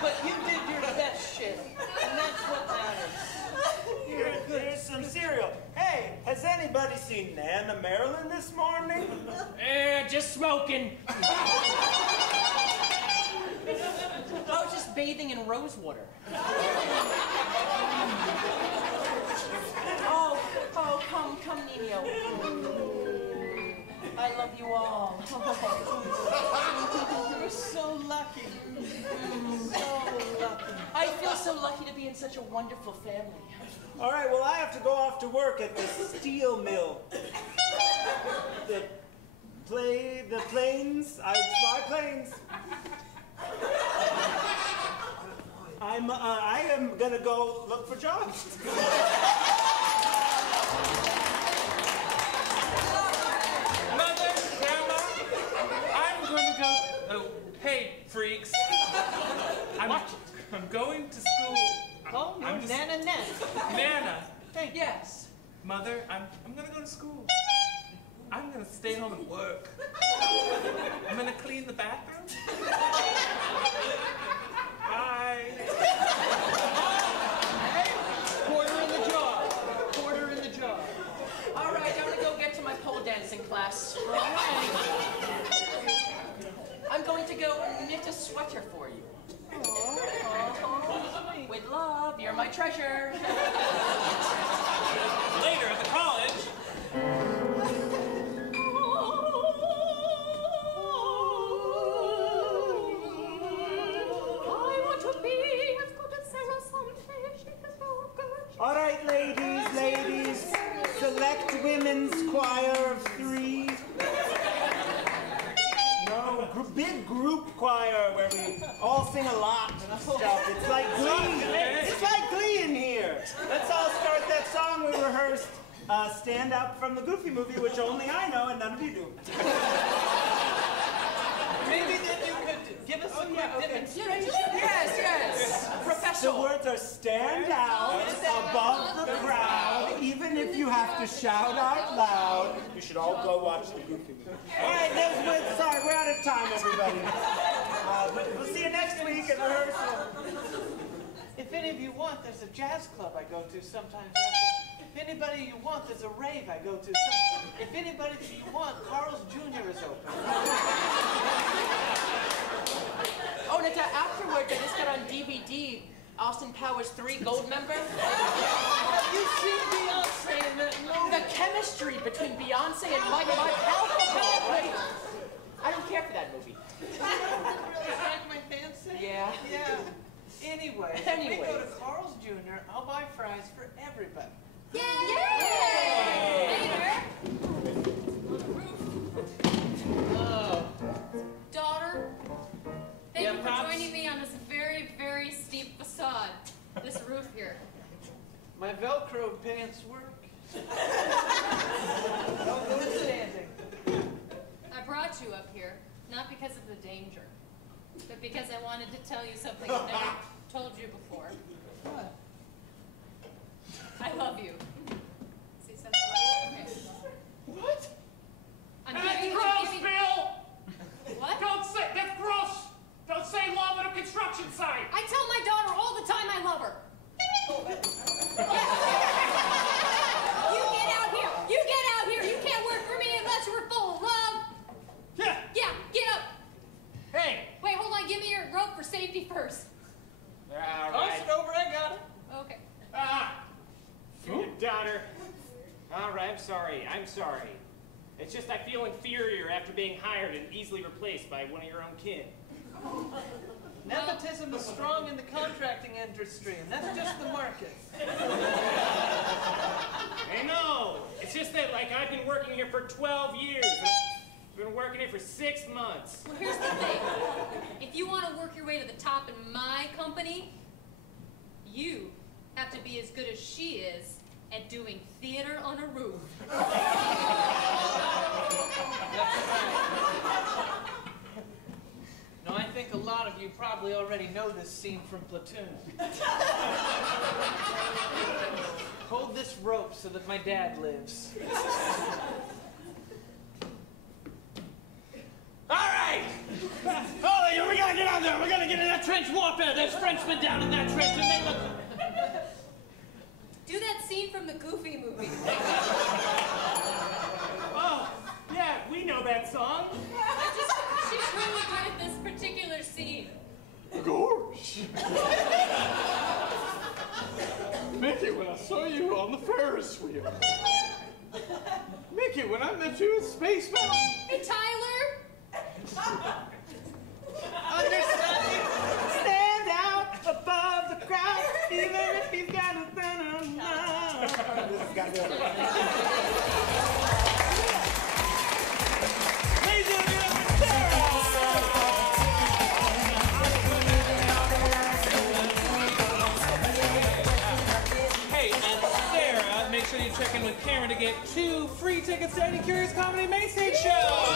But you did your best shit, and that's what matters. Here's some cereal. Hey, has anybody seen Nana Marilyn this morning? Just smoking. I was just bathing in rose water. Oh, come, Nino. I love you all. You're so lucky. So lucky. I feel so lucky to be in such a wonderful family. All right, well, I have to go off to work at the steel mill. The planes. I fly planes. I am gonna go look for jobs. Mother, Grandma, I'm going to go. Oh, hey, freaks. I'm going to school. Oh, no, Nana. Nana. Hey, yes. Mother, I'm gonna go to school. I'm gonna stay home and work. I'm gonna clean the bathroom. Bye. Hey, quarter in the job. All right, I'm gonna go get to my pole dancing class. All right. I'm going to go knit a sweater for you. With love, you're my treasure. Later at the college. All right, ladies, select women's choir of 3. No, big group choir where we all sing a lot and stuff. It's like Glee. It's like Glee in here. Let's all start that song we rehearsed. Stand Up from the Goofy movie, which only I know and none of you do. Maybe then you could give us a quick demonstration. Yes. Professional. The words are stand out above the crowd, even if you have to shout out loud. You should all go watch the Goofy movie. All right, sorry, we're out of time, everybody. We'll see you next week at rehearsal. If any of you want, there's a jazz club I go to sometimes. If anybody you want, there's a rave I go to. If anybody that you want, Carl's Jr. is open. Oh, and afterwards, I just got on DVD, Austin Powers 3 Gold Member. Have you seen Beyonce in that movie? The chemistry between Beyonce and Mike Carlip. I don't care for that movie. Like my fancy? Yeah. Yeah. Anyway, if we go to Carl's Jr., I'll buy fries for everybody. Yay! Daughter, thank you for joining me on this very, very steep facade. This roof here. My Velcro pants work. No good standing. I brought you up here, not because of the danger, but because I wanted to tell you something I've never told you before. What? I love you. See something? Okay. What? I'm That's giving gross, you. Bill! What? Don't say, that's gross! Don't say love at a construction site! I tell my daughter all the time I love her. You get out here! You get out here! You can't work for me unless you're full of love. Yeah! Yeah, get up. Hey! Wait, hold on. Give me your rope for safety first. All right. Over, I got it. Okay. Your daughter. All right, I'm sorry. It's just I feel inferior after being hired and easily replaced by one of your own kin. Nepotism is strong in the contracting industry, and that's just the market. I know. It's just that, like, I've been working here for 12 years. I've been working here for 6 months. Well, here's the thing. If you want to work your way to the top in my company, you have to be as good as she is at doing theater on a roof. No, I think a lot of you probably probably already know this scene from Platoon. Hold this rope so that my dad lives. All right! Oh, we gotta get out there. We're gonna get in that trench warfare. There's Frenchmen down in that trench, and they look. Do that scene from the Goofy movie. Oh, yeah, we know that song. She's really good at this particular scene. Gosh. Mickey, when I saw you on the Ferris wheel. Mickey, when I met you at Space Mountain. Hey, Tyler! Understudy, stand out above the crowd, even if he's got a thin This has got to be over. Ladies and gentlemen, Sarah! Hey, and Sarah, make sure you check in with Karen to get 2 free tickets to Any Curious Comedy Mainstage Show!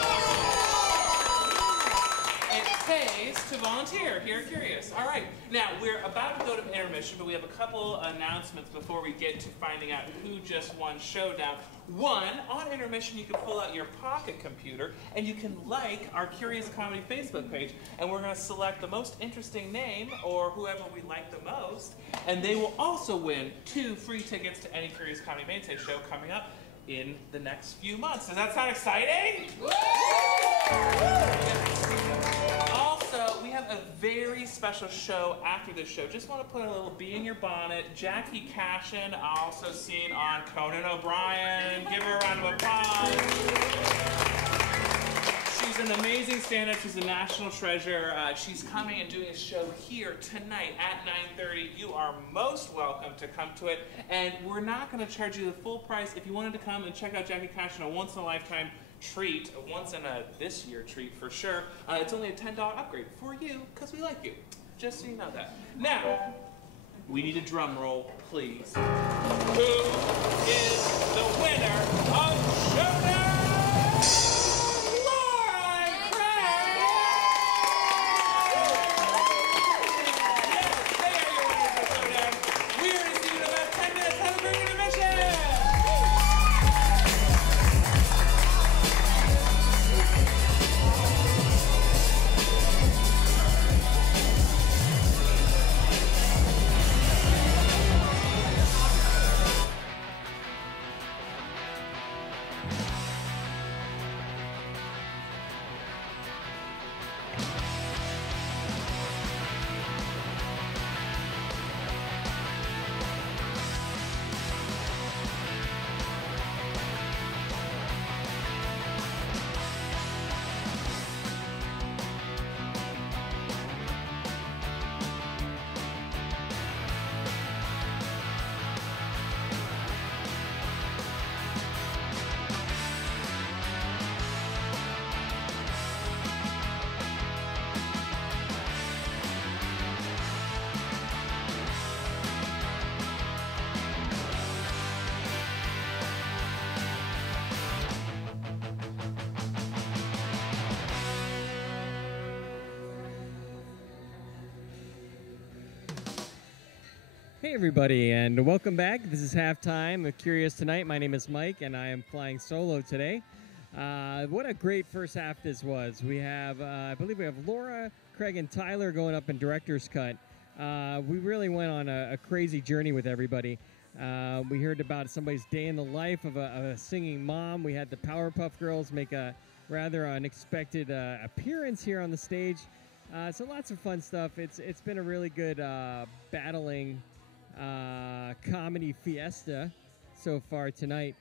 It pays to volunteer here at Curious. All right, now we're about to go to intermission, but we have a couple announcements before we get to finding out who just won Showdown. One, on intermission, you can pull out your pocket computer and you can like our Curious Comedy Facebook page, and we're going to select the most interesting name or whoever we like the most, and they will also win 2 free tickets to Any Curious Comedy Mainstage Show coming up in the next few months. Does that sound exciting? Also, we have a very special show after this show. Just want to put a little bee in your bonnet. Jackie Cashin, also seen on Conan O'Brien. Give her a round of applause. She's an amazing stand-up. She's a national treasure. She's coming and doing a show here tonight at 9:30. You are most welcome to come to it. And we're not going to charge you the full price. If you wanted to come and check out Jackie Cashin, a once-in-a-lifetime treat, a once-in-a-this-year treat for sure, it's only a $10 upgrade for you because we like you. Just so you know that. Now, we need a drum roll, please. Who is the winner of Showdown? Hey everybody, and welcome back. This is Halftime of Curious Tonight. My name is Mike, and I am flying solo today. What a great first half this was. We have, I believe we have Laura, Craig, and Tyler going up in Director's Cut. We really went on a crazy journey with everybody. We heard about somebody's day in the life of a singing mom. We had the Powerpuff Girls make a rather unexpected appearance here on the stage. So lots of fun stuff. It's been a really good battling comedy fiesta so far tonight.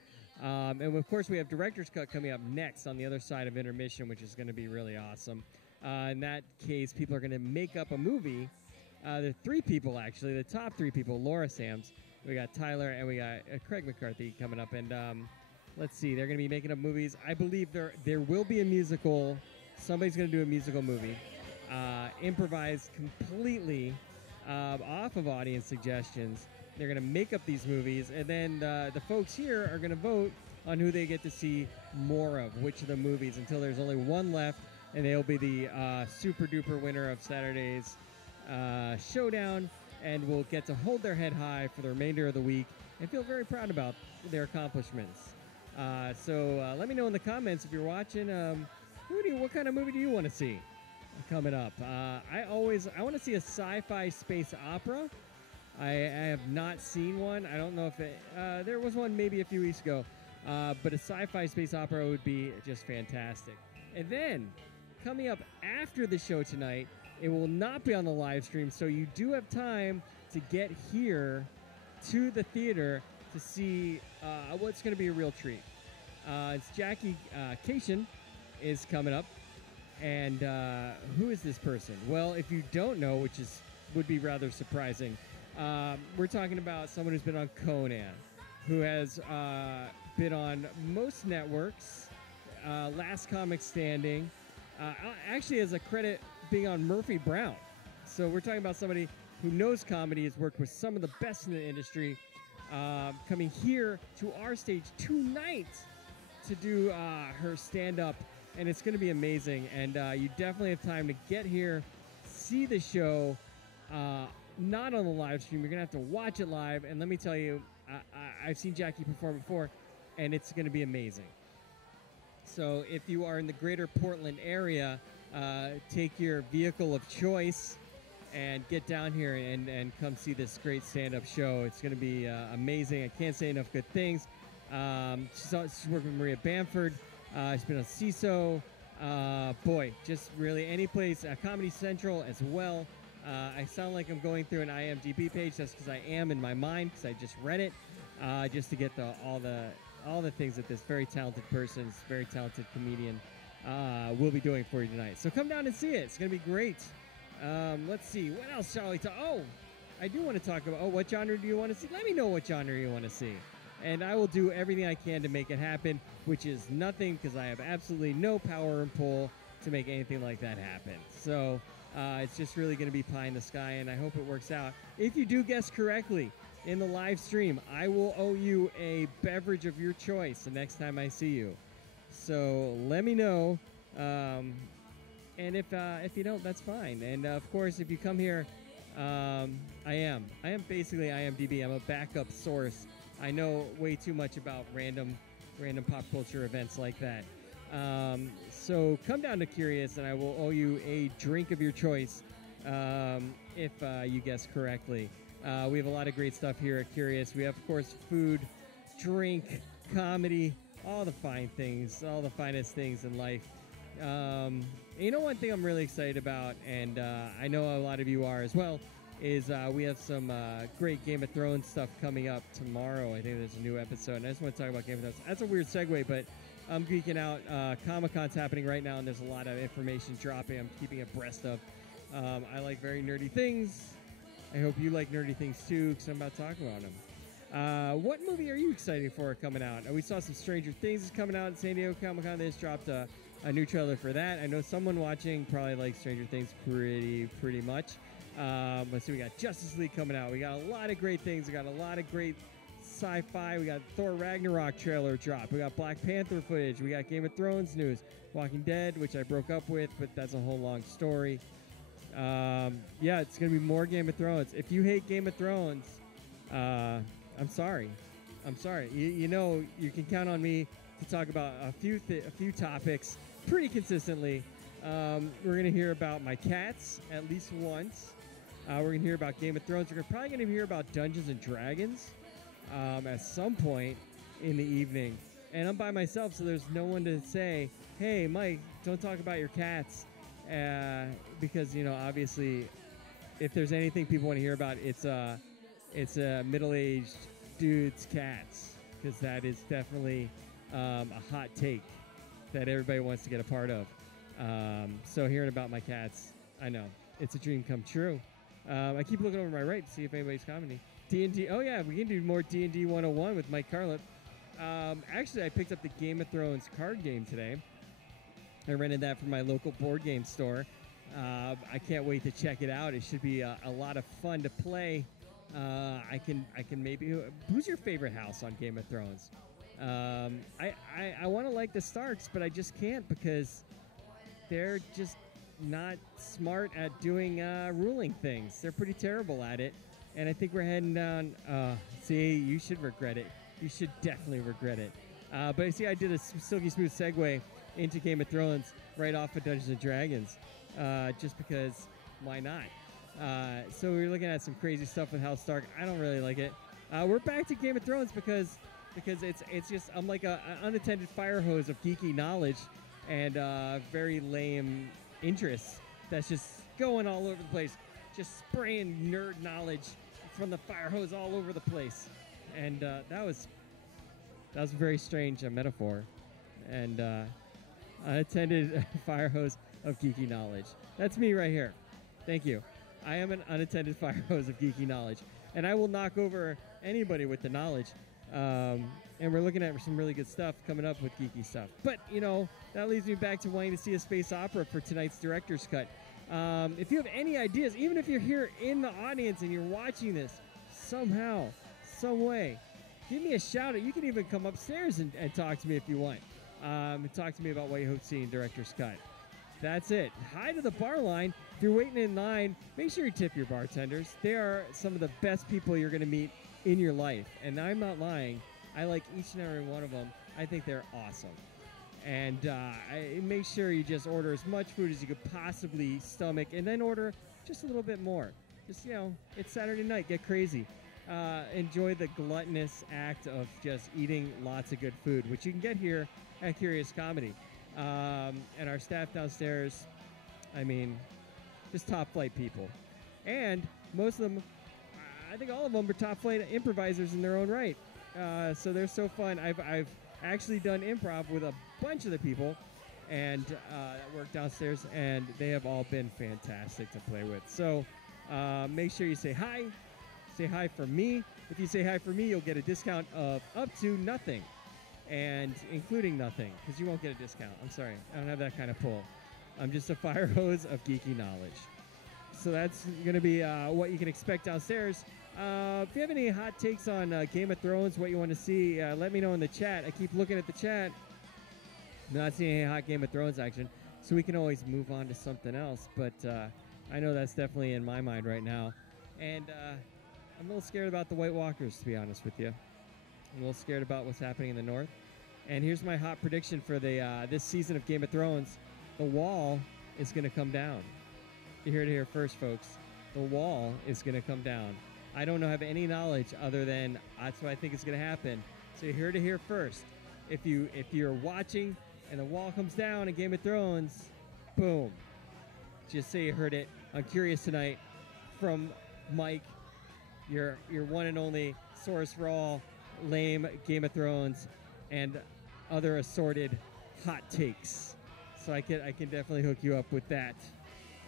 And of course we have Director's Cut coming up next on the other side of intermission, which is going to be really awesome. In that case, people are going to make up a movie. There are 3 people actually, the top 3 people, Laura Sams, we got Tyler, and we got Craig McCarthy coming up. And let's see, they're going to be making up movies. I believe there will be a musical. Somebody's going to do a musical movie. Improvised completely off of audience suggestions. They're going to make up these movies, and then the folks here are going to vote on who they get to see more of, which of the movies, until there's only one left, and they'll be the super duper winner of Saturday's Showdown and will get to hold their head high for the remainder of the week and feel very proud about their accomplishments. So let me know in the comments if you're watching. What kind of movie do you want to see coming up? I want to see a sci-fi space opera. I have not seen one. I don't know if there was one maybe a few weeks ago, but a sci-fi space opera would be just fantastic. And then coming up after the show tonight, it will not be on the live stream, so you do have time to get here to the theater to see what's going to be a real treat. It's Jackie Cation is coming up, and who is this person? Well, if you don't know, which would be rather surprising, we're talking about someone who's been on Conan, who has been on most networks, Last Comic Standing, actually has a credit being on Murphy Brown. So we're talking about somebody who knows comedy, has worked with some of the best in the industry, coming here to our stage tonight to do her stand-up, and it's going to be amazing. And you definitely have time to get here, see the show, not on the live stream. You're going to have to watch it live, and let me tell you, I've seen Jackie perform before, and it's going to be amazing. So if you are in the greater Portland area, take your vehicle of choice and get down here and come see this great stand-up show. It's going to be amazing. I can't say enough good things. She's working with Maria Bamford. She's been on CISO. Boy, just really any place. Comedy Central as well. I sound like I'm going through an IMDb page. That's because I am in my mind, because I just read it, just to get all the things that this very talented person, this very talented comedian, will be doing for you tonight. So come down and see it. It's going to be great. Let's see. What else shall we talk? Oh, I do want to talk about, what genre do you want to see? Let me know what genre you want to see. And I will do everything I can to make it happen, which is nothing, because I have absolutely no power and pull to make anything like that happen. So it's just really going to be pie in the sky, and I hope it works out. If you do guess correctly in the live stream, I will owe you a beverage of your choice the next time I see you. So let me know. And if you don't, that's fine. And of course, if you come here, I am basically IMDb. I'm a backup source. I know way too much about random pop culture events like that. So come down to Curious, and I will owe you a drink of your choice if you guess correctly. We have a lot of great stuff here at Curious. We have, of course, food, drink, comedy, all the fine things, all the finest things in life. You know, one thing I'm really excited about, and I know a lot of you are as well, is we have some great Game of Thrones stuff coming up tomorrow. I think there's a new episode, and I just want to talk about Game of Thrones. That's a weird segue, but I'm geeking out. Comic-Con's happening right now, and there's a lot of information dropping. I'm keeping abreast of. I like very nerdy things. I hope you like nerdy things too, because I'm about to talk about them. What movie are you excited for coming out? We saw some Stranger Things is coming out at San Diego Comic-Con. They just dropped a new trailer for that. I know someone watching probably likes Stranger Things pretty much. But so we got Justice League coming out. We got a lot of great things. We got a lot of great sci-fi. We got Thor Ragnarok trailer drop. We got Black Panther footage. We got Game of Thrones news. Walking Dead, which I broke up with, but that's a whole long story. Yeah, it's going to be more Game of Thrones. If you hate Game of Thrones, I'm sorry. I'm sorry. You know, you can count on me to talk about a few topics pretty consistently. We're going to hear about my cats at least once. We're going to hear about Game of Thrones. We're probably going to hear about Dungeons and Dragons at some point in the evening. And I'm by myself, so there's no one to say, hey, Mike, don't talk about your cats. Because, you know, obviously, if there's anything people want to hear about, it's a middle-aged dude's cats. Because that is definitely a hot take that everybody wants to get a part of. So hearing about my cats, I know, it's a dream come true. I keep looking over my right to see if anybody's commenting. D&D, oh yeah, we can do more D&D 101 with Mike Carlip. Actually, I picked up the Game of Thrones card game today. I rented that from my local board game store. I can't wait to check it out. It should be a lot of fun to play. I can maybe... Who's your favorite house on Game of Thrones? I want to like the Starks, but I just can't because they're just not smart at doing ruling things. They're pretty terrible at it. And I think we're heading down. See, you should regret it. You should definitely regret it. But see, I did a silky smooth segue into Game of Thrones right off of Dungeons and Dragons, just because why not? So we're looking at some crazy stuff with House Stark. I don't really like it. We're back to Game of Thrones because it's just I'm like an unattended fire hose of geeky knowledge and very lame interests that's just going all over the place, just spraying nerd knowledge from the fire hose all over the place. And that was a very strange metaphor, and unattended fire hose of geeky knowledge. That's me right here. Thank you. I am an unattended fire hose of geeky knowledge, and I will knock over anybody with the knowledge. And we're looking at some really good stuff coming up with geeky stuff. But, you know, that leads me back to wanting to see a space opera for tonight's director's cut. If you have any ideas, even if you're here in the audience and you're watching this somehow, some way, give me a shout out. You can even come upstairs and talk to me if you want. And talk to me about what you hope to see in director's cut. That's it. Hi to the bar line. If you're waiting in line, make sure you tip your bartenders. They are some of the best people you're going to meet in your life. And I'm not lying. I like each and every one of them. I think they're awesome. And make sure you just order as much food as you could possibly stomach, and then order just a little bit more. Just, you know, it's Saturday night. Get crazy. Enjoy the gluttonous act of just eating lots of good food, which you can get here at Curious Comedy. And our staff downstairs, I mean, just top flight people. And most of them, I think all of them are top flight improvisers in their own right. So they're so fun. I've actually done improv with a bunch of the people and that work downstairs, and they have all been fantastic to play with. So make sure you say hi. Say hi for me. If you say hi for me, you'll get a discount of up to nothing, and including nothing, because you won't get a discount. I'm sorry. I don't have that kind of pull. I'm just a fire hose of geeky knowledge. So that's going to be what you can expect downstairs. If you have any hot takes on Game of Thrones, what you want to see, let me know in the chat. I keep looking at the chat. I'm not seeing any hot Game of Thrones action, so we can always move on to something else. But I know that's definitely in my mind right now. And I'm a little scared about the White Walkers, to be honest with you. I'm a little scared about what's happening in the north. And here's my hot prediction for the this season of Game of Thrones. The wall is going to come down. You're here to hear first, folks. The wall is going to come down. I don't have any knowledge other than that's what I think is going to happen. So you're here to hear first. If you're watching and the wall comes down in Game of Thrones, boom. Just say you heard it. I'm curious tonight from Mike, your one and only source for all lame Game of Thrones and other assorted hot takes. So I can definitely hook you up with that.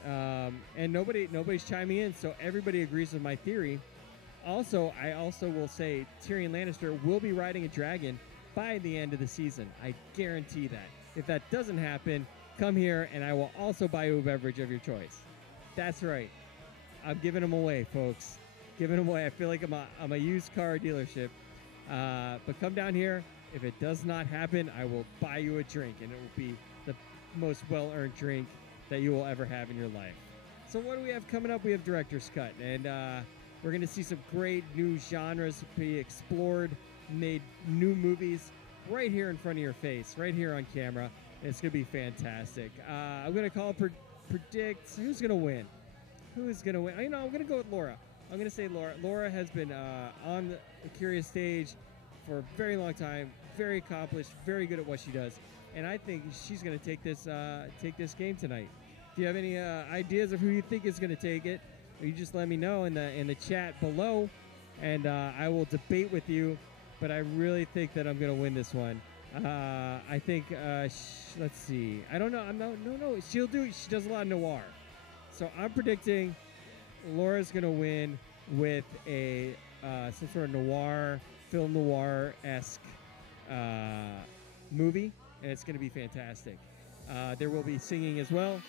And nobody's chiming in, so everybody agrees with my theory. Also, I also will say Tyrion Lannister will be riding a dragon by the end of the season. I guarantee that. If that doesn't happen, come here and I will also buy you a beverage of your choice. That's right. I'm giving them away, folks. Giving them away. I feel like I'm a used car dealership. But come down here. If it does not happen, I will buy you a drink, and it will be the most well-earned drink that you will ever have in your life. So what do we have coming up? We have Director's Cut, and we're going to see some great new genres be explored, made new movies right here in front of your face, right here on camera. And it's going to be fantastic. I'm going to predict who's going to win. Who's going to win? You know, I'm going to go with Laura. I'm going to say Laura. Laura has been on the Curious stage for a very long time, very accomplished, very good at what she does. And I think she's going to take this game tonight. If you have any ideas of who you think is going to take it, you just let me know in the chat below, and I will debate with you. But I really think that I'm going to win this one. I think let's see. I don't know. No. She does a lot of noir, so I'm predicting Laura's going to win with a some sort of noir, film noir-esque movie. And it's going to be fantastic. There will be singing as well.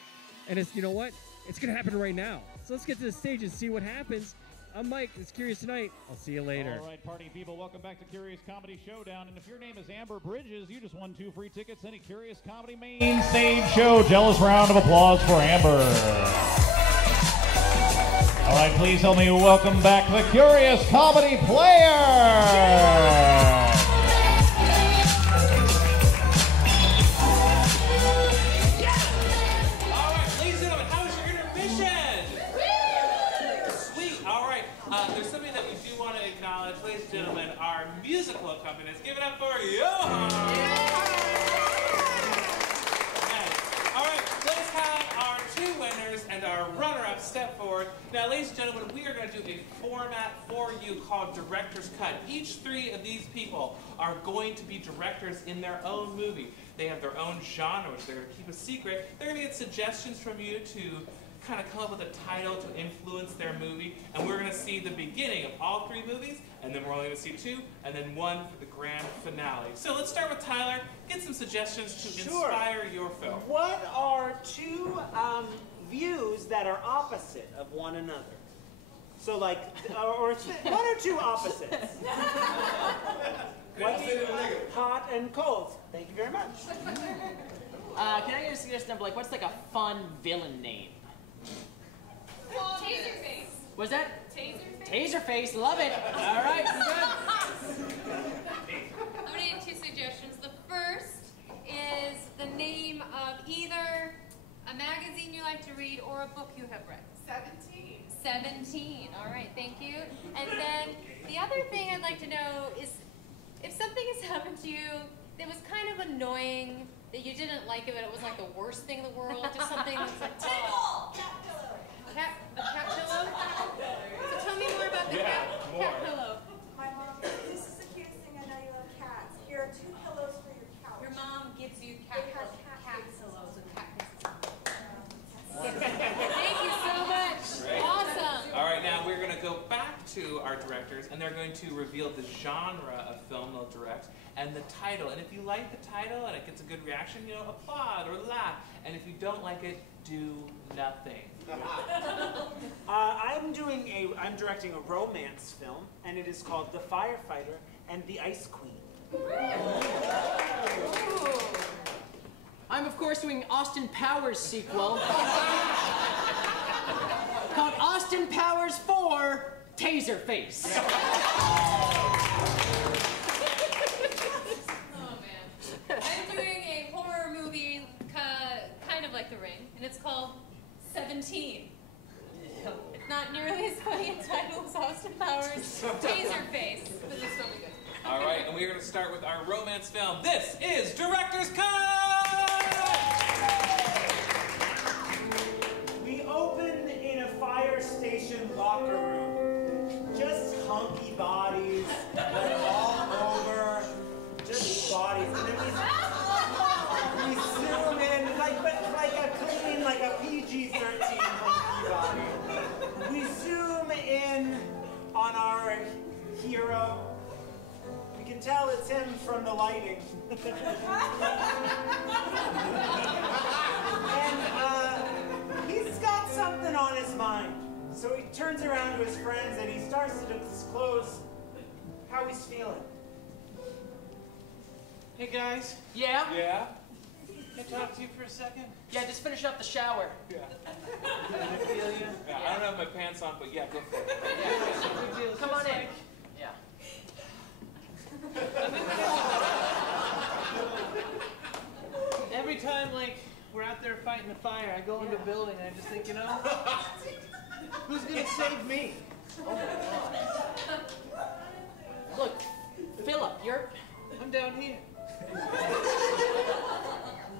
And you know what? It's going to happen right now. So let's get to the stage and see what happens. I'm Mike. It's Curious Tonight. I'll see you later. All right, party people, welcome back to Curious Comedy Showdown. And if your name is Amber Bridges, you just won 2 free tickets to any Curious Comedy main stage show. Jealous round of applause for Amber. All right, please help me welcome back the Curious Comedy Player. There's something that we do want to acknowledge, ladies and gentlemen, our musical accompanist. Give it up for Johan! Nice. All right, let's have our 2 winners and our runner-up step forward. Now, ladies and gentlemen, we are going to do a format for you called Director's Cut. Each 3 of these people are going to be directors in their own movie. They have their own genre, which they're going to keep a secret. They're going to get suggestions from you to kind of come up with a title to influence their movie, and we're going to see the beginning of all 3 movies, and then we're only going to see 2, and then 1 for the grand finale. So let's start with Tyler. Get some suggestions to inspire your film. What are 2 views that are opposite of one another? So like, or 1 or 2 opposites. Hot and cold. Thank you very much. Can I get a suggestion of like, what's like a fun villain name? Taserface. What's that? Taserface. Taserface, love it. All right, good. I'm gonna give 2 suggestions. The first is the name of either a magazine you like to read or a book you have read. 17. 17. All right, thank you. And then the other thing I'd like to know is if something has happened to you that was kind of annoying, that you didn't like it, but it was like the worst thing in the world, just something that's like, oh. A cat pillow? So tell me more about the cat pillow. My mom, this is the cutest thing. I know you love cats. Here are 2 pillows for your couch. Your mom gives you cat pillows with cat kisses. Thank you so much. Great. Awesome. All right, now we're going to go back to our directors, and they're going to reveal the genre of film they'll direct and the title. And if you like the title and it gets a good reaction, you know, applaud or laugh. And if you don't like it, do nothing. I'm directing a romance film, and it is called The Firefighter and the Ice Queen. I'm, of course, doing Austin Powers sequel called Austin Powers 4 Taserface. Oh, man. I'm doing a horror movie kind of like The Ring, and it's called 17. It's not nearly as funny a title as Austin Powers' Taserface, but it's still be good. All right, and we're going to start with our romance film. This is Director's Cut! We open in a fire station locker room. Just hunky bodies, like all over, just bodies. And then we zoom in, like a clean, like a PG-13 hunky body. We zoom in on our hero. We can tell it's him from the lighting. And he's got something on his mind. So he turns around to his friends and he starts to disclose how he's feeling. Hey guys. Yeah? Yeah? Can I talk to you for a second? Yeah, just finish up the shower. Yeah. I feel you. Yeah, I don't have my pants on, but yeah, go for it. Yeah. Come on in. Yeah. Every time, like, we're out there fighting the fire, I go into a building and I just think, you know, who's gonna save me? Oh my God. Look, Philip, I'm down here.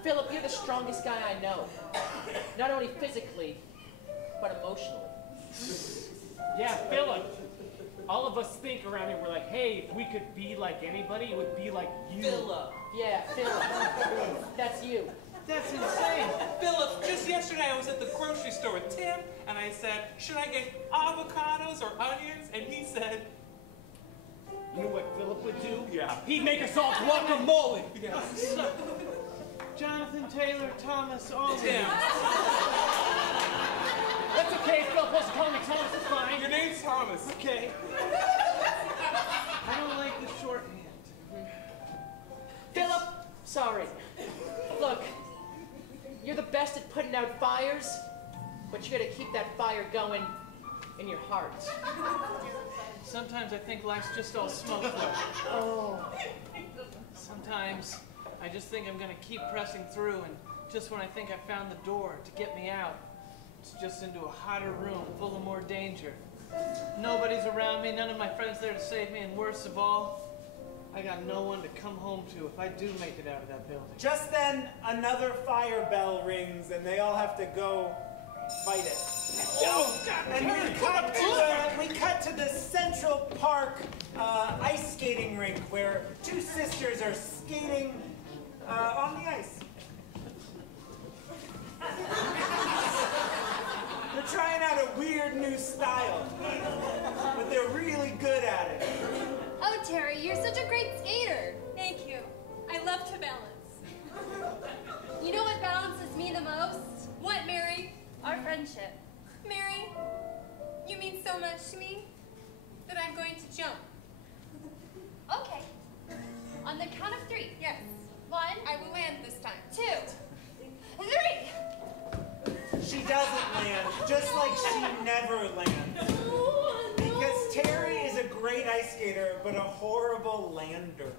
Philip, you're the strongest guy I know. Not only physically, but emotionally. Yeah, Philip. All of us think around here, we're like, hey, if we could be like anybody, it would be like you. Philip. Yeah, Philip. That's you. That's insane. Philip, just yesterday I was at the grocery store with Tim, and I said, should I get avocados or onions? And he said, you know what Philip would do? Yeah. He'd make us all guacamole. Yeah. Jonathan, Taylor, Thomas, all of Tim. them. That's okay. Philip wants to call me Thomas. It's fine. Your name's Thomas. Okay. I don't like the shorthand. Philip, sorry. Look, you're the best at putting out fires, but you gotta keep that fire going in your heart. Sometimes I think life's just all smoke. Oh. Sometimes I just think I'm gonna keep pressing through, and just when I think I found the door to get me out, it's just into a hotter room full of more danger. Nobody's around me, none of my friends there to save me, and worst of all, I got no one to come home to if I do make it out of that building. Just then, another fire bell rings, and they all have to go fight it. And we cut to the Central Park ice skating rink, where two sisters are skating on the ice. They're trying out a weird new style, but they're really good at it. Oh, Terry, you're such a great skater. Thank you. I love to balance. You know what balances me the most? What, Mary? Our friendship. Mary, you mean so much to me that I'm going to jump. Okay. On the count of 3. Yes. 1. I will land this time. 2. 3. She doesn't land, just like she never lands. Because Terry is a great ice skater, but a horrible lander.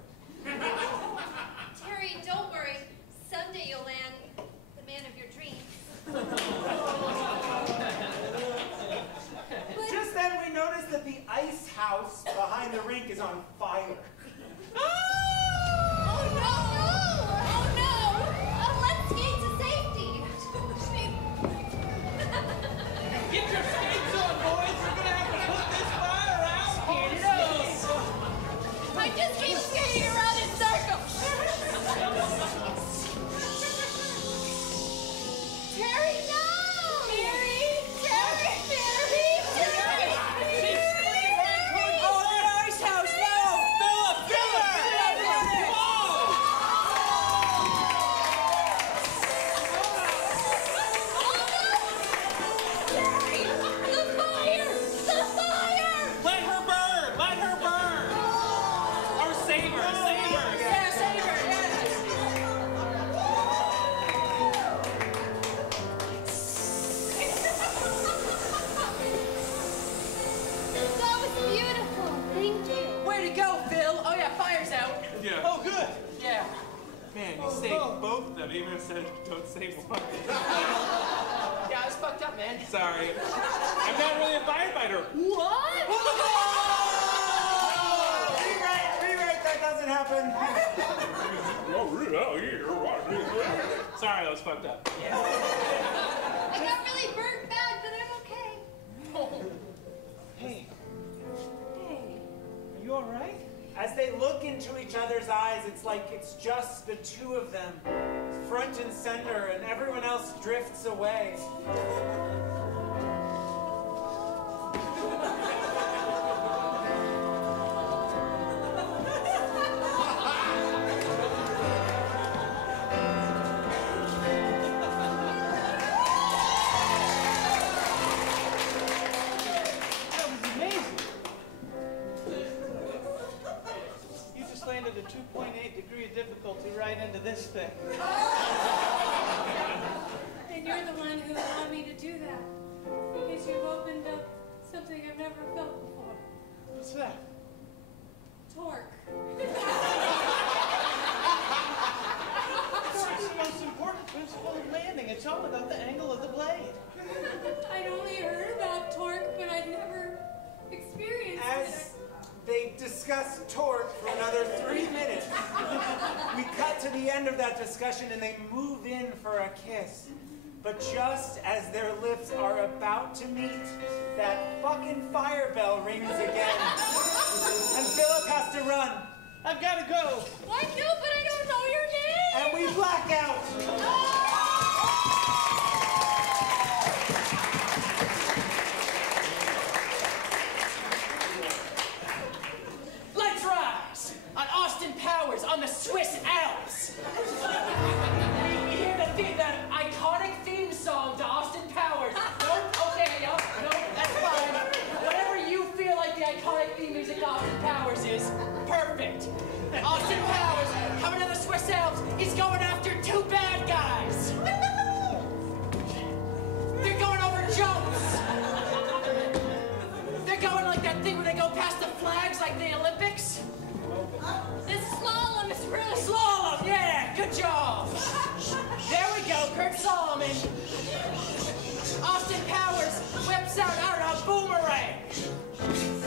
Terry, don't worry. Someday you'll land the man of your dreams. Just then we notice that the ice house behind the rink is on fire. Oh no! Oh no! Let's skate to safety. Get your skates on, boys. We're gonna have to put this fire out. Skate it out. I just keep skating around in circles. Terry, no! Terry! Terry! Terry! Terry! Oh, that ice house, no! Terry! The fire! The fire! Let her burn! Let her burn! Or save her! Save her! Yeah, save her, yes. That was beautiful. Thank you. Way to go, Phil. Oh, yeah, fire's out. Yeah. Oh, good. Yeah. Man, you saved both of them, even if I said don't save one. Yeah, I was fucked up, man. Sorry. I'm not really a firefighter. What? Rewrite, that doesn't happen. Sorry, that was fucked up. I got really burnt bad, but I'm okay. Hey. Hey. Are you all right? As they look into each other's eyes, it's like it's just the two of them, front and center, and everyone else drifts away. Landed a 2.8 degree of difficulty right into this thing. And you're the one who allowed me to do that. Because you've opened up something I've never felt before. What's that? Torque. Torque's the most important principle of landing. It's all about the angle of the blade. I'd only heard about torque, but I'd never experienced As they discuss torque for another 3 minutes, we cut to the end of that discussion and they move in for a kiss. But just as their lips are about to meet, that fucking fire bell rings again. And Philip has to run. I've got to go. What? No, but I don't know your name. And we black out. Let's rise on Austin Powers on the Swiss Alps. We hear the iconic theme song to Austin Powers. Nope, okay. He's going after 2 bad guys. They're going over jumps. They're going like that thing where they go past the flags like the Olympics. This slalom is really... Slalom, yeah, good job. There we go, Kurt Solomon. Austin Powers whips out, I don't know, boomerang.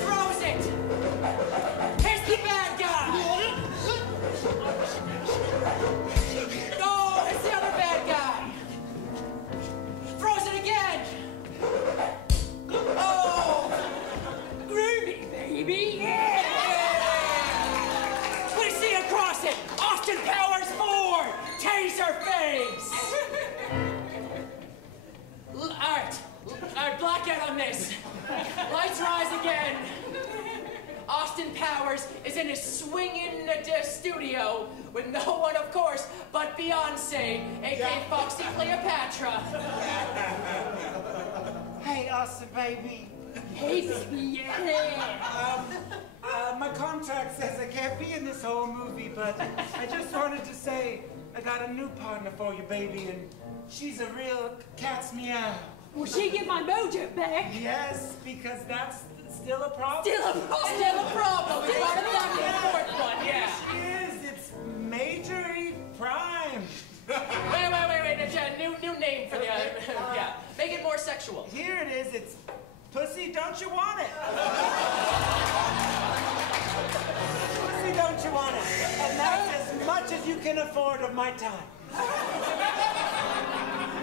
Throws it. Here's the bad guy. Oh, it's the other bad guy. Throws it again. Oh, groovy, baby, yeah. We see across it, Austin Powers 4, Taser Face. All right, blackout on this. Lights rise again. Austin Powers is in his swinging studio with no one, of course, but Beyonce, aka Foxy Cleopatra. Hey, Austin, baby. Hey, baby, yeah. My contract says I can't be in this whole movie, but I just wanted to say I got a new partner for you, baby, and she's a real cat's meow. Will she get my mojo back? Yes, because that's still a problem. Still a problem. We brought it back to the fourth one, yeah. She is. It's Major E Prime. Wait. New name for the other. Yeah. Make it more sexual. Here it is. It's Pussy, Don't You Want It? Pussy, Don't You Want It? And that's as much as you can afford of my time.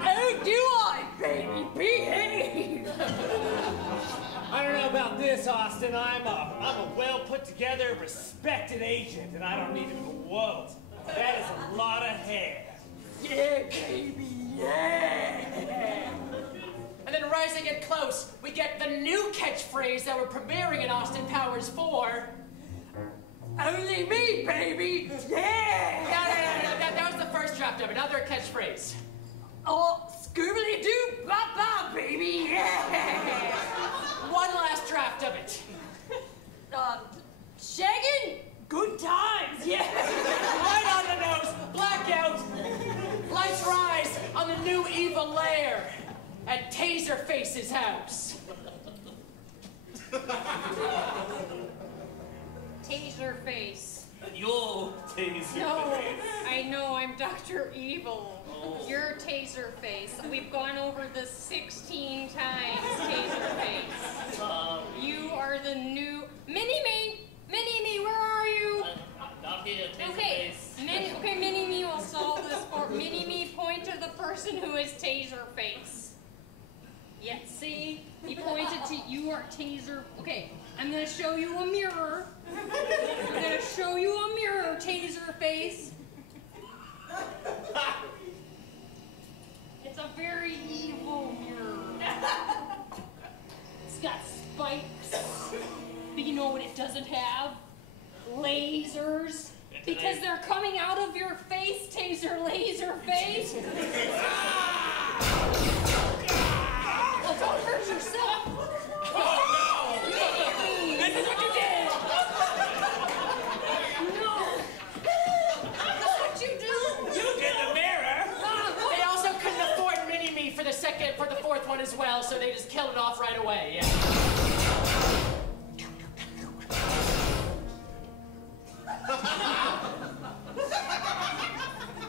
Oh, do I, baby? Behave! I don't know about this, Austin. I'm a well put together, respected agent, and I don't need to whoa. That is a lot of hair. Yeah, baby, yeah! And then rising it close, we get the new catchphrase that we're premiering in Austin Powers 4. Only me, baby! Yeah! No, that was the first draft of it. Another catchphrase. Oh, Scooby-Doo, bye-bye, baby, yeah! One last draft of it. Shagging? Good times, yeah! Right on the nose, blackout. Lights rise on the new evil lair at Taserface's house. Taserface. Yo, Taserface. No, I know, I'm Dr. Evil. Oh. You're Taserface. We've gone over this 16 times, Taserface. You are the new... Mini-Me! Mini-Me, where are you? Not here, Taserface. Okay, Mini-Me will solve this for... Mini-Me, point to the person who is Taserface. Yeah, see? He pointed to... You are Taser... Okay, I'm gonna show you a mirror. I'm gonna show you a mirror, Taserface. It's a very evil mirror. It's got spikes. But you know what it doesn't have? Lasers. Because they're coming out of your face, Taser Laser Face. Oh, don't hurt yourself. Oh, no! This is what you did! No! That's what you do! You did the mirror! They also couldn't afford Mini-Me for the fourth one as well, so they just killed it off right away, yeah.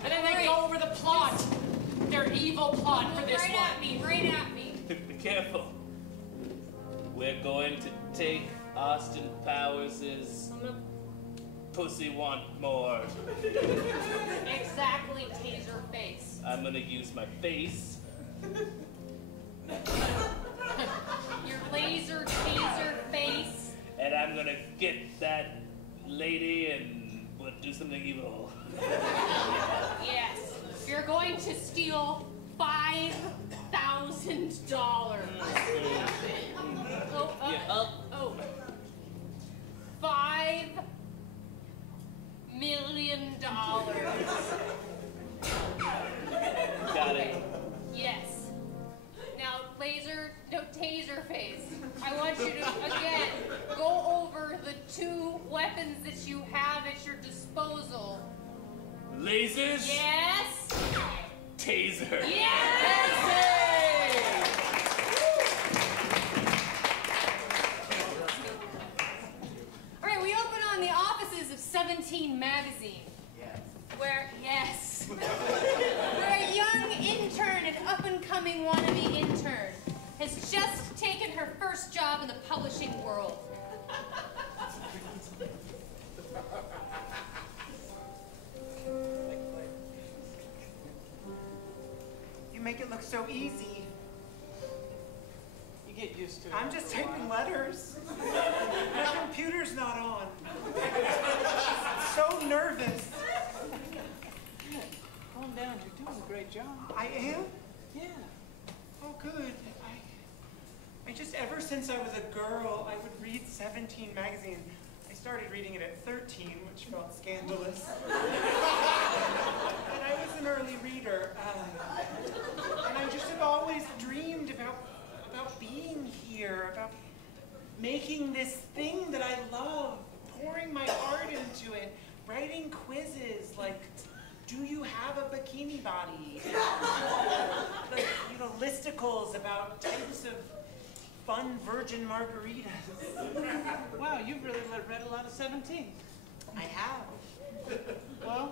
And then they go over the plot. Their evil plot for this right one. Right at me. Be careful. We're going to take Austin Powers' pussy want more. Exactly, Taserface. I'm gonna use my face. Your laser taser face. And I'm gonna get that lady and do something evil. Yes. You're going to steal $5,000. $5 million. Got it. Yes. Now, Taserface, I want you to, again, go over the 2 weapons that you have at your disposal. Lasers? Yes. Taser. Yes. All right, we open on the offices of 17 magazine. Yes. Where a young intern, an up-and-coming wannabe intern, has just taken her first job in the publishing world. You make it look so easy. You get used to it. I'm just typing letters. My computer's not on. I'm so nervous. Calm down, you're doing a great job. I am? Yeah. Oh, good. I just, ever since I was a girl, I would read 17 magazine. I started reading it at 13, which felt scandalous. And I was an early reader. And I just have always dreamed about being here, about making this thing that I love, pouring my heart into it, writing quizzes like, do you have a bikini body? Like, you know, listicles about types of fun virgin margaritas. Wow, you've really read a lot of 17. I have. Well,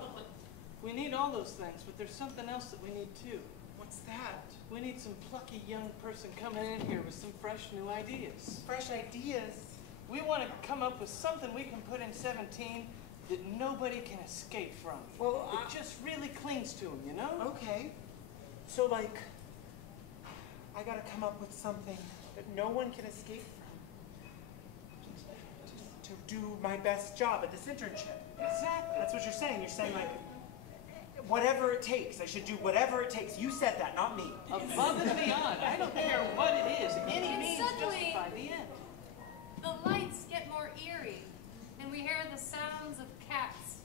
we need all those things, but there's something else that we need too. What's that? We need some plucky young person coming in here with some fresh new ideas. Fresh ideas? We want to come up with something we can put in 17 that nobody can escape from. Well, it just really clings to them, you know? Okay. So, like, I gotta come up with something that no one can escape from. Just to do my best job at this internship. Exactly. That's what you're saying. You're saying, like, whatever it takes. I should do whatever it takes. You said that, not me. Above and beyond. I don't care what it is. Any And means suddenly, justify the end. the lights get more eerie, and we hear the sounds of cats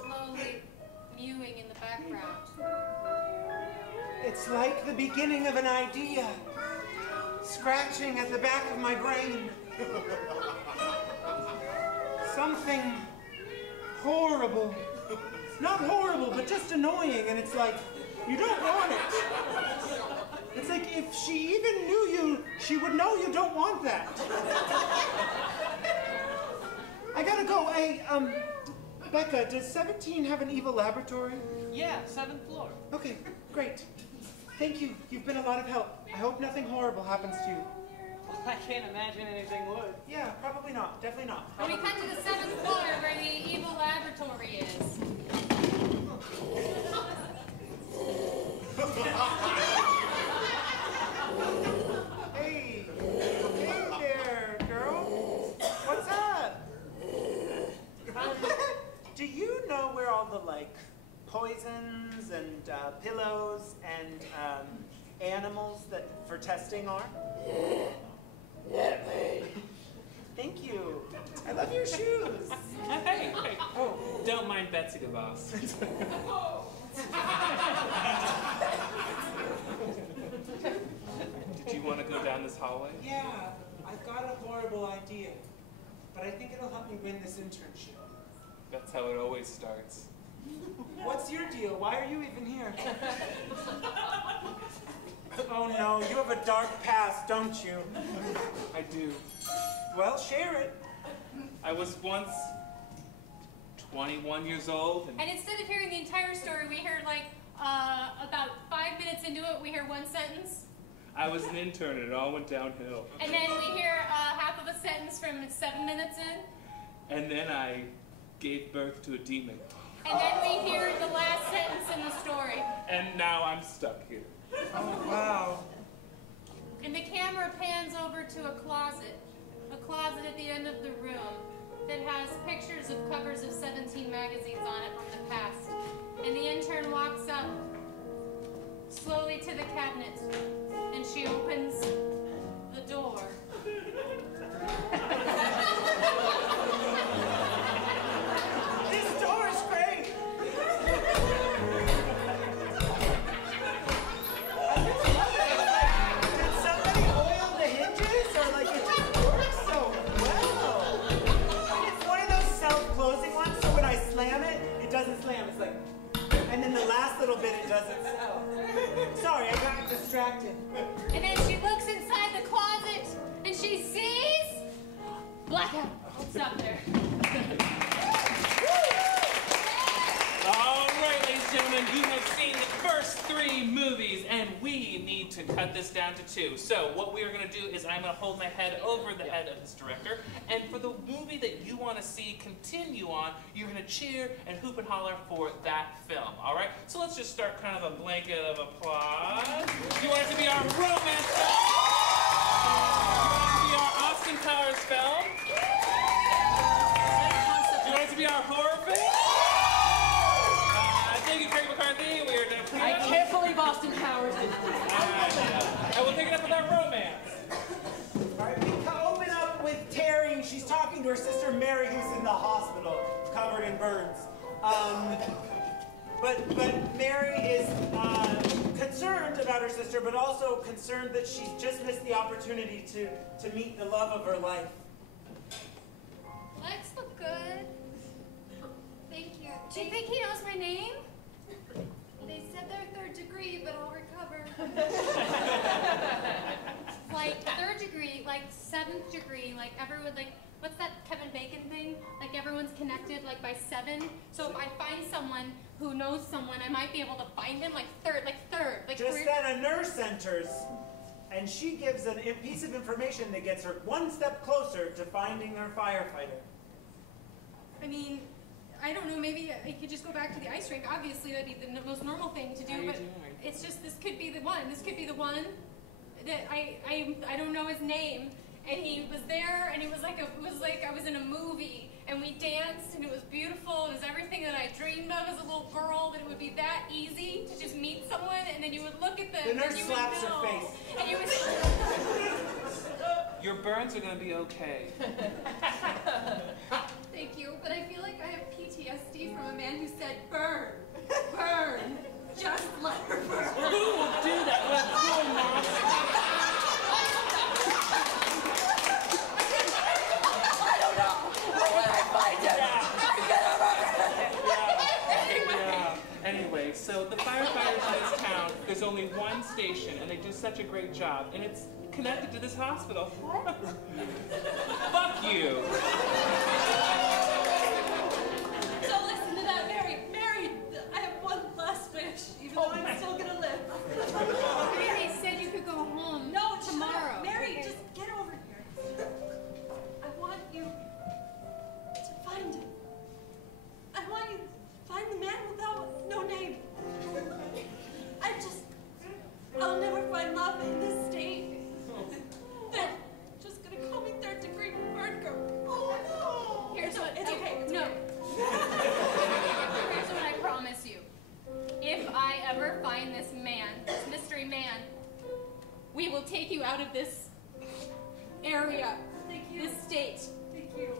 slowly mewing in the background. It's like the beginning of an idea, scratching at the back of my brain. Something horrible. Not horrible, but just annoying, and it's like, you don't want it. It's like if she even knew you, she would know you don't want that. I gotta go. Hey, Becca, does 17 have an evil laboratory? Yeah, 7th floor. Okay, great. Thank you. You've been a lot of help. I hope nothing horrible happens to you. Well, I can't imagine anything would. Yeah, probably not. Definitely not. And we cut to the 7th floor where the evil laboratory is. Hey there, girl. What's up? Do you know where all the, like, poisons and pillows and animals that for testing are? Thank you. I love your shoes. Hey, oh, don't mind Betsy the boss. Did you want to go down this hallway? Yeah, I've got a horrible idea, but I think it'll help me win this internship. That's how it always starts. What's your deal? Why are you even here? Oh no, you have a dark past, don't you? I do. Well, share it. I was once 21 years old, And instead of hearing the entire story, we heard like about 5 minutes into it, we hear one sentence. I was an intern and it all went downhill. And then we hear half of a sentence from 7 minutes in. And then I gave birth to a demon. And then we hear the last sentence in the story. And now I'm stuck here. Oh, wow. And the camera pans over to a closet at the end of the room that has pictures of covers of 17 magazines on it from the past. And the intern walks up slowly to the cabinet, and she opens the door. This door is great. Did somebody oil the hinges, or like it just works so well? It's one of those self-closing ones, so when I slam it, it doesn't slam. It's like. distracted. And then she looks inside the closet and she sees blackout. Stop there. All right, ladies and gentlemen, you have seen the first 3 movies, and we need to cut this down to 2. So what we are going to do is I'm going to hold my head over the head of this director, and for the movie that you want to see continue on, you're going to cheer and hoop and holler for that film, all right? So let's just start kind of a blanket of applause. You want it to be our romance film? You want it to be our Austin Powers film? You want it to be our horror film? Thank you, McCarthy. We are done. I can't believe Austin Powers did And we'll pick it up with our romance. All right, we open up with Terry. She's talking to her sister Mary, who's in the hospital, covered in burns. But Mary is concerned about her sister, but also concerned that she's just missed the opportunity to meet the love of her life. Legs look good. Thank you. Do you think he knows my name? They said they're 3rd degree, but I'll recover. Like 3rd degree, like 7th degree, like everyone, like, what's that Kevin Bacon thing? Like everyone's connected, like by 7. So if I find someone who knows someone, I might be able to find him, like third. Like just then a nurse enters, and she gives a piece of information that gets her 1 step closer to finding her firefighter. I mean, I don't know, maybe I could just go back to the ice rink. Obviously, that'd be the most normal thing to do, but it's just, this could be the one. This could be the one that I don't know his name, and he was there, and it was like I was in a movie, and we danced, and it was beautiful. It was everything that I dreamed of as a little girl, that it would be that easy to just meet someone, and then you would look at them, the nurse and you slaps would know, her face. and you would... Your burns are going to be okay. Thank you, but I feel like I have PTSD from a man who said, burn, burn, just let her burn. Who will do that? What's going on? I don't know. But when I find him, I'm gonna murder him. Anyway, so the firefighters in this town, there's only 1 station, and they do such a great job, and it's connected to this hospital. Fuck you. So listen to that, Mary. Mary, I have one last wish, even though I'm still gonna live. Mary said you could go home tomorrow. Mary, just get over here. I want you to find him. I want you to find the man without no name. I'll never find love in this state. They're just gonna call me 3rd degree murder. Oh no! Here's what. It's okay. No. Here's what I promise you. If I ever find this man, this mystery man, we will take you out of this area, this state. Thank you.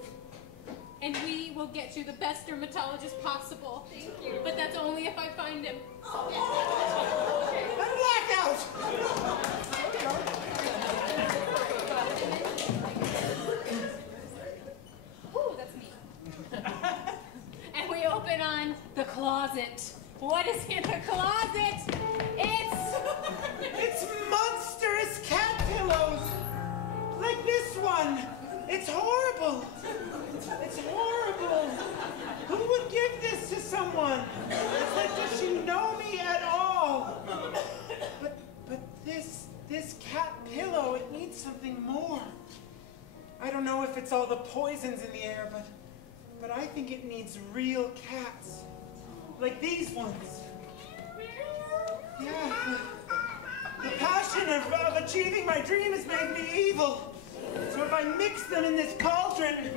And we will get you the best dermatologist possible. Thank you. But that's only if I find him. Blackout! Ooh, that's me. And we open on the closet. What is in the closet? It's monstrous cat pillows! Like this one! It's horrible! It's horrible! Who would give this to someone? It's like, does she know me at all? But this cat pillow, it needs something more. I don't know if it's all the poisons in the air, but I think it needs real cats. Like these ones. Yeah. The passion of achieving my dream has made me evil. So if I mix them in this cauldron,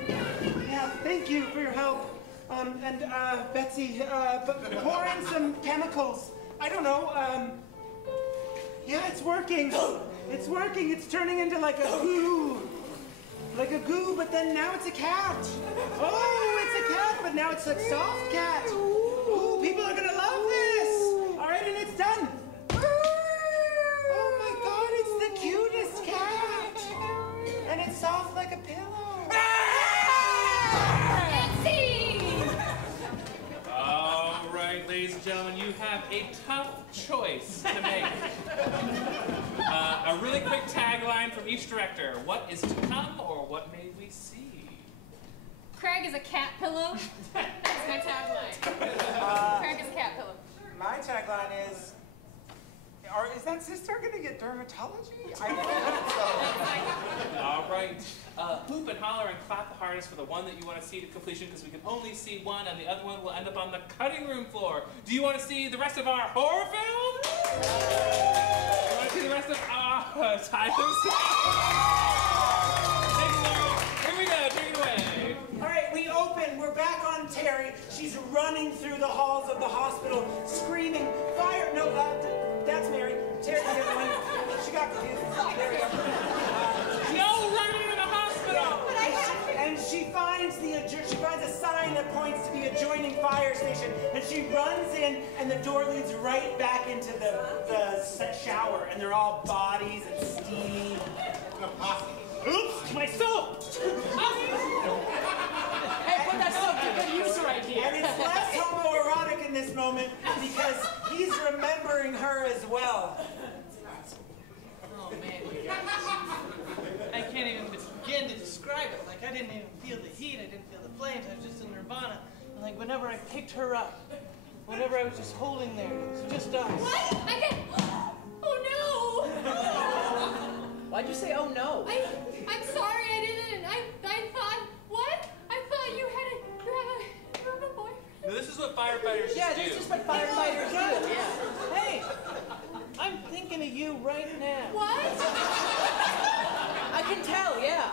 yeah, thank you for your help. And Betsy, pour in some chemicals. I don't know, yeah, it's working. It's working, it's turning into like a goo. Like a goo, but then now it's a cat. Oh, it's a cat, but now it's a soft cat. Ooh, people are gonna love this. All right, and it's done. Oh my God, it's the cutest cat. And it's soft like a pillow. All right, ladies and gentlemen, you have a tough choice to make. really quick tagline from each director. What is to come, or what may we see? Craig is a cat pillow. That's my tagline. Craig is a cat pillow. My tagline is, is that sister going to get dermatology? I don't know. All right. Hoop and holler and clap the hardest for the one that you want to see to completion, because we can only see one, and the other one will end up on the cutting room floor. Do you want to see the rest of our horror film? You want to see the rest of our titles? Here we go. Take it away. All right, we open. We're back on Terry. She's running through the halls of the hospital, screaming, fire! No, that's Mary. Terry's the other one. She got confused. There we go. No running to the hospital! And she finds a sign that points to the adjoining fire station, and she runs in, and the door leads right back into the shower, and they're all bodies and steamy. Oops, my soap! Hey, put that soap to good use right here. And it's less homoerotic in this moment because he's remembering her as well. Oh, man. I can't even begin to describe it. Like, I didn't even feel the heat. I didn't feel the flames. I was just in nirvana. And, like, whenever I picked her up, whenever I was just holding there, it was just us. What? I can't. Oh, no. Why'd you say, oh, no? I'm sorry, I didn't. I thought, what? I thought you have a boyfriend. No, this is what firefighters do. Yeah, this is what firefighters do. Yeah. Hey, I'm thinking of you right now. What? I can tell, yeah.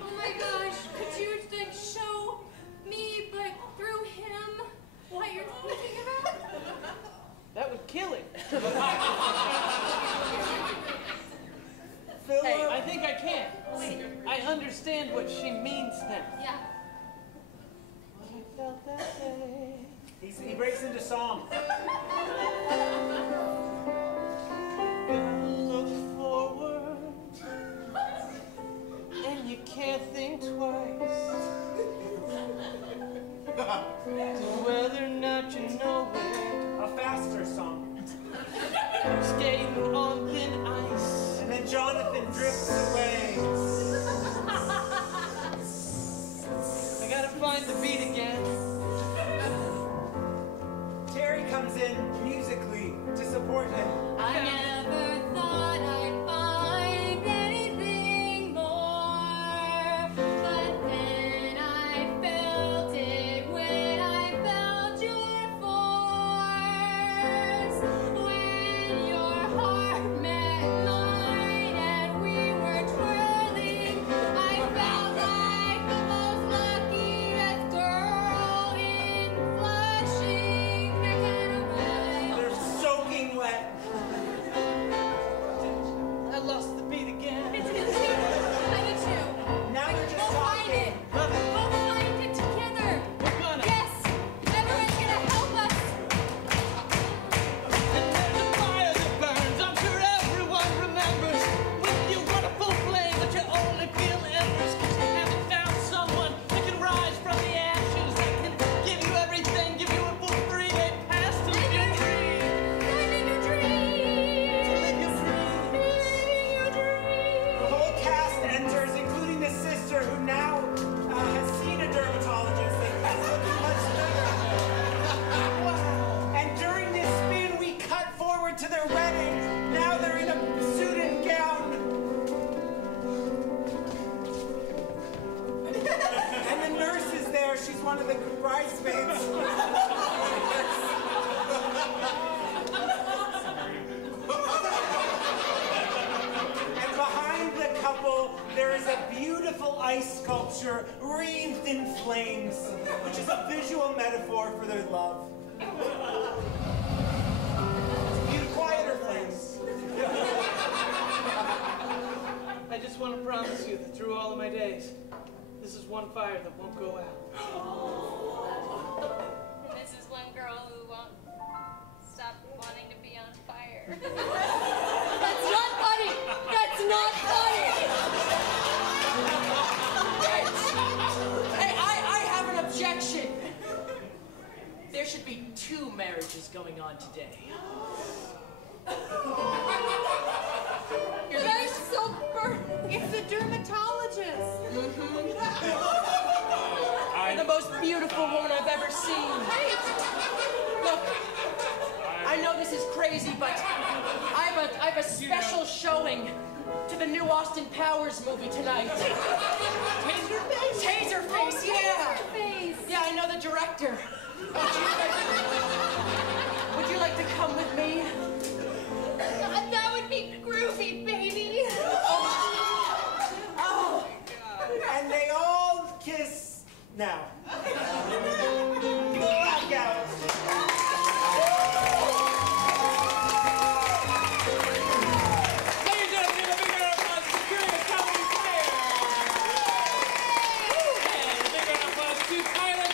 Oh my gosh, could you like show me, but through him, what you're thinking about? That would kill him. Hey, I think I can. I understand what she means now. Yeah. What I felt that day. He breaks into song. Gotta look forward, and you can't think twice to whether or not you know it. A faster song. Skating on thin ice. And then Jonathan drifts away. I gotta find the beat again. Terry comes in musically to support him. I never thought I'd find anything more, but then I felt it when I felt your force. When your heart met mine and we were twirling, I felt like the most luckiest girl in Flushing. That kind of vibe. They're soaking wet. I lost the beat again. I did too. Now you're just We'll find talking. it. We'll find it together. We're gonna. Yes. Everyone's gonna help us. And there's a fire that burns. I'm sure everyone remembers. With you run a full flame, but you only feel embers. 'Cause you haven't found someone that can rise from the ashes, that can give you everything, give you a full free day pass to live your dream. Living your dreams. Live your dream. Living your dreams. The whole cast enters, including the sister who now has seen a dermatologist and is looking much better. And during this spin, we cut forward to their wedding. Now they're in a suit and gown. And the nurse is there. She's one of the bridesmaids. And behind the couple, there is a beautiful ice sculpture wreathed in flames, which is a visual metaphor for their love. Quieter flames. I just want to promise you that through all of my days, this is one fire that won't go out. This is one girl who won't stop wanting to be on fire. That's not funny! That's not funny! Hey, I have an objection. there should be 2 marriages going on today. That's so it's the dermatologist. You're the most beautiful woman I've ever seen. Look, I know this is crazy, but I have a special showing to the new Austin Powers movie tonight. Taserface? Taserface, yeah. Taserface. Yeah, I know the director. Would you like to come with me? That would be groovy, baby. Oh, and they all kiss now. Blackout.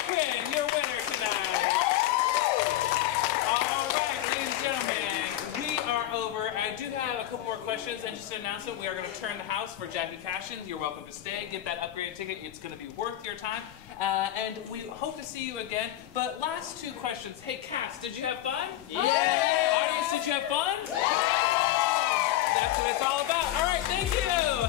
Quinn, your winner tonight. All right, ladies and gentlemen, we are over. I do have a couple more questions and just an announcement. We are going to turn the house for Jackie Cashin. You're welcome to stay. Get that upgraded ticket. It's going to be worth your time. And we hope to see you again. But last 2 questions. Hey, Cass, did you have fun? Yeah! Audience, did you have fun? That's what it's all about. All right, thank you.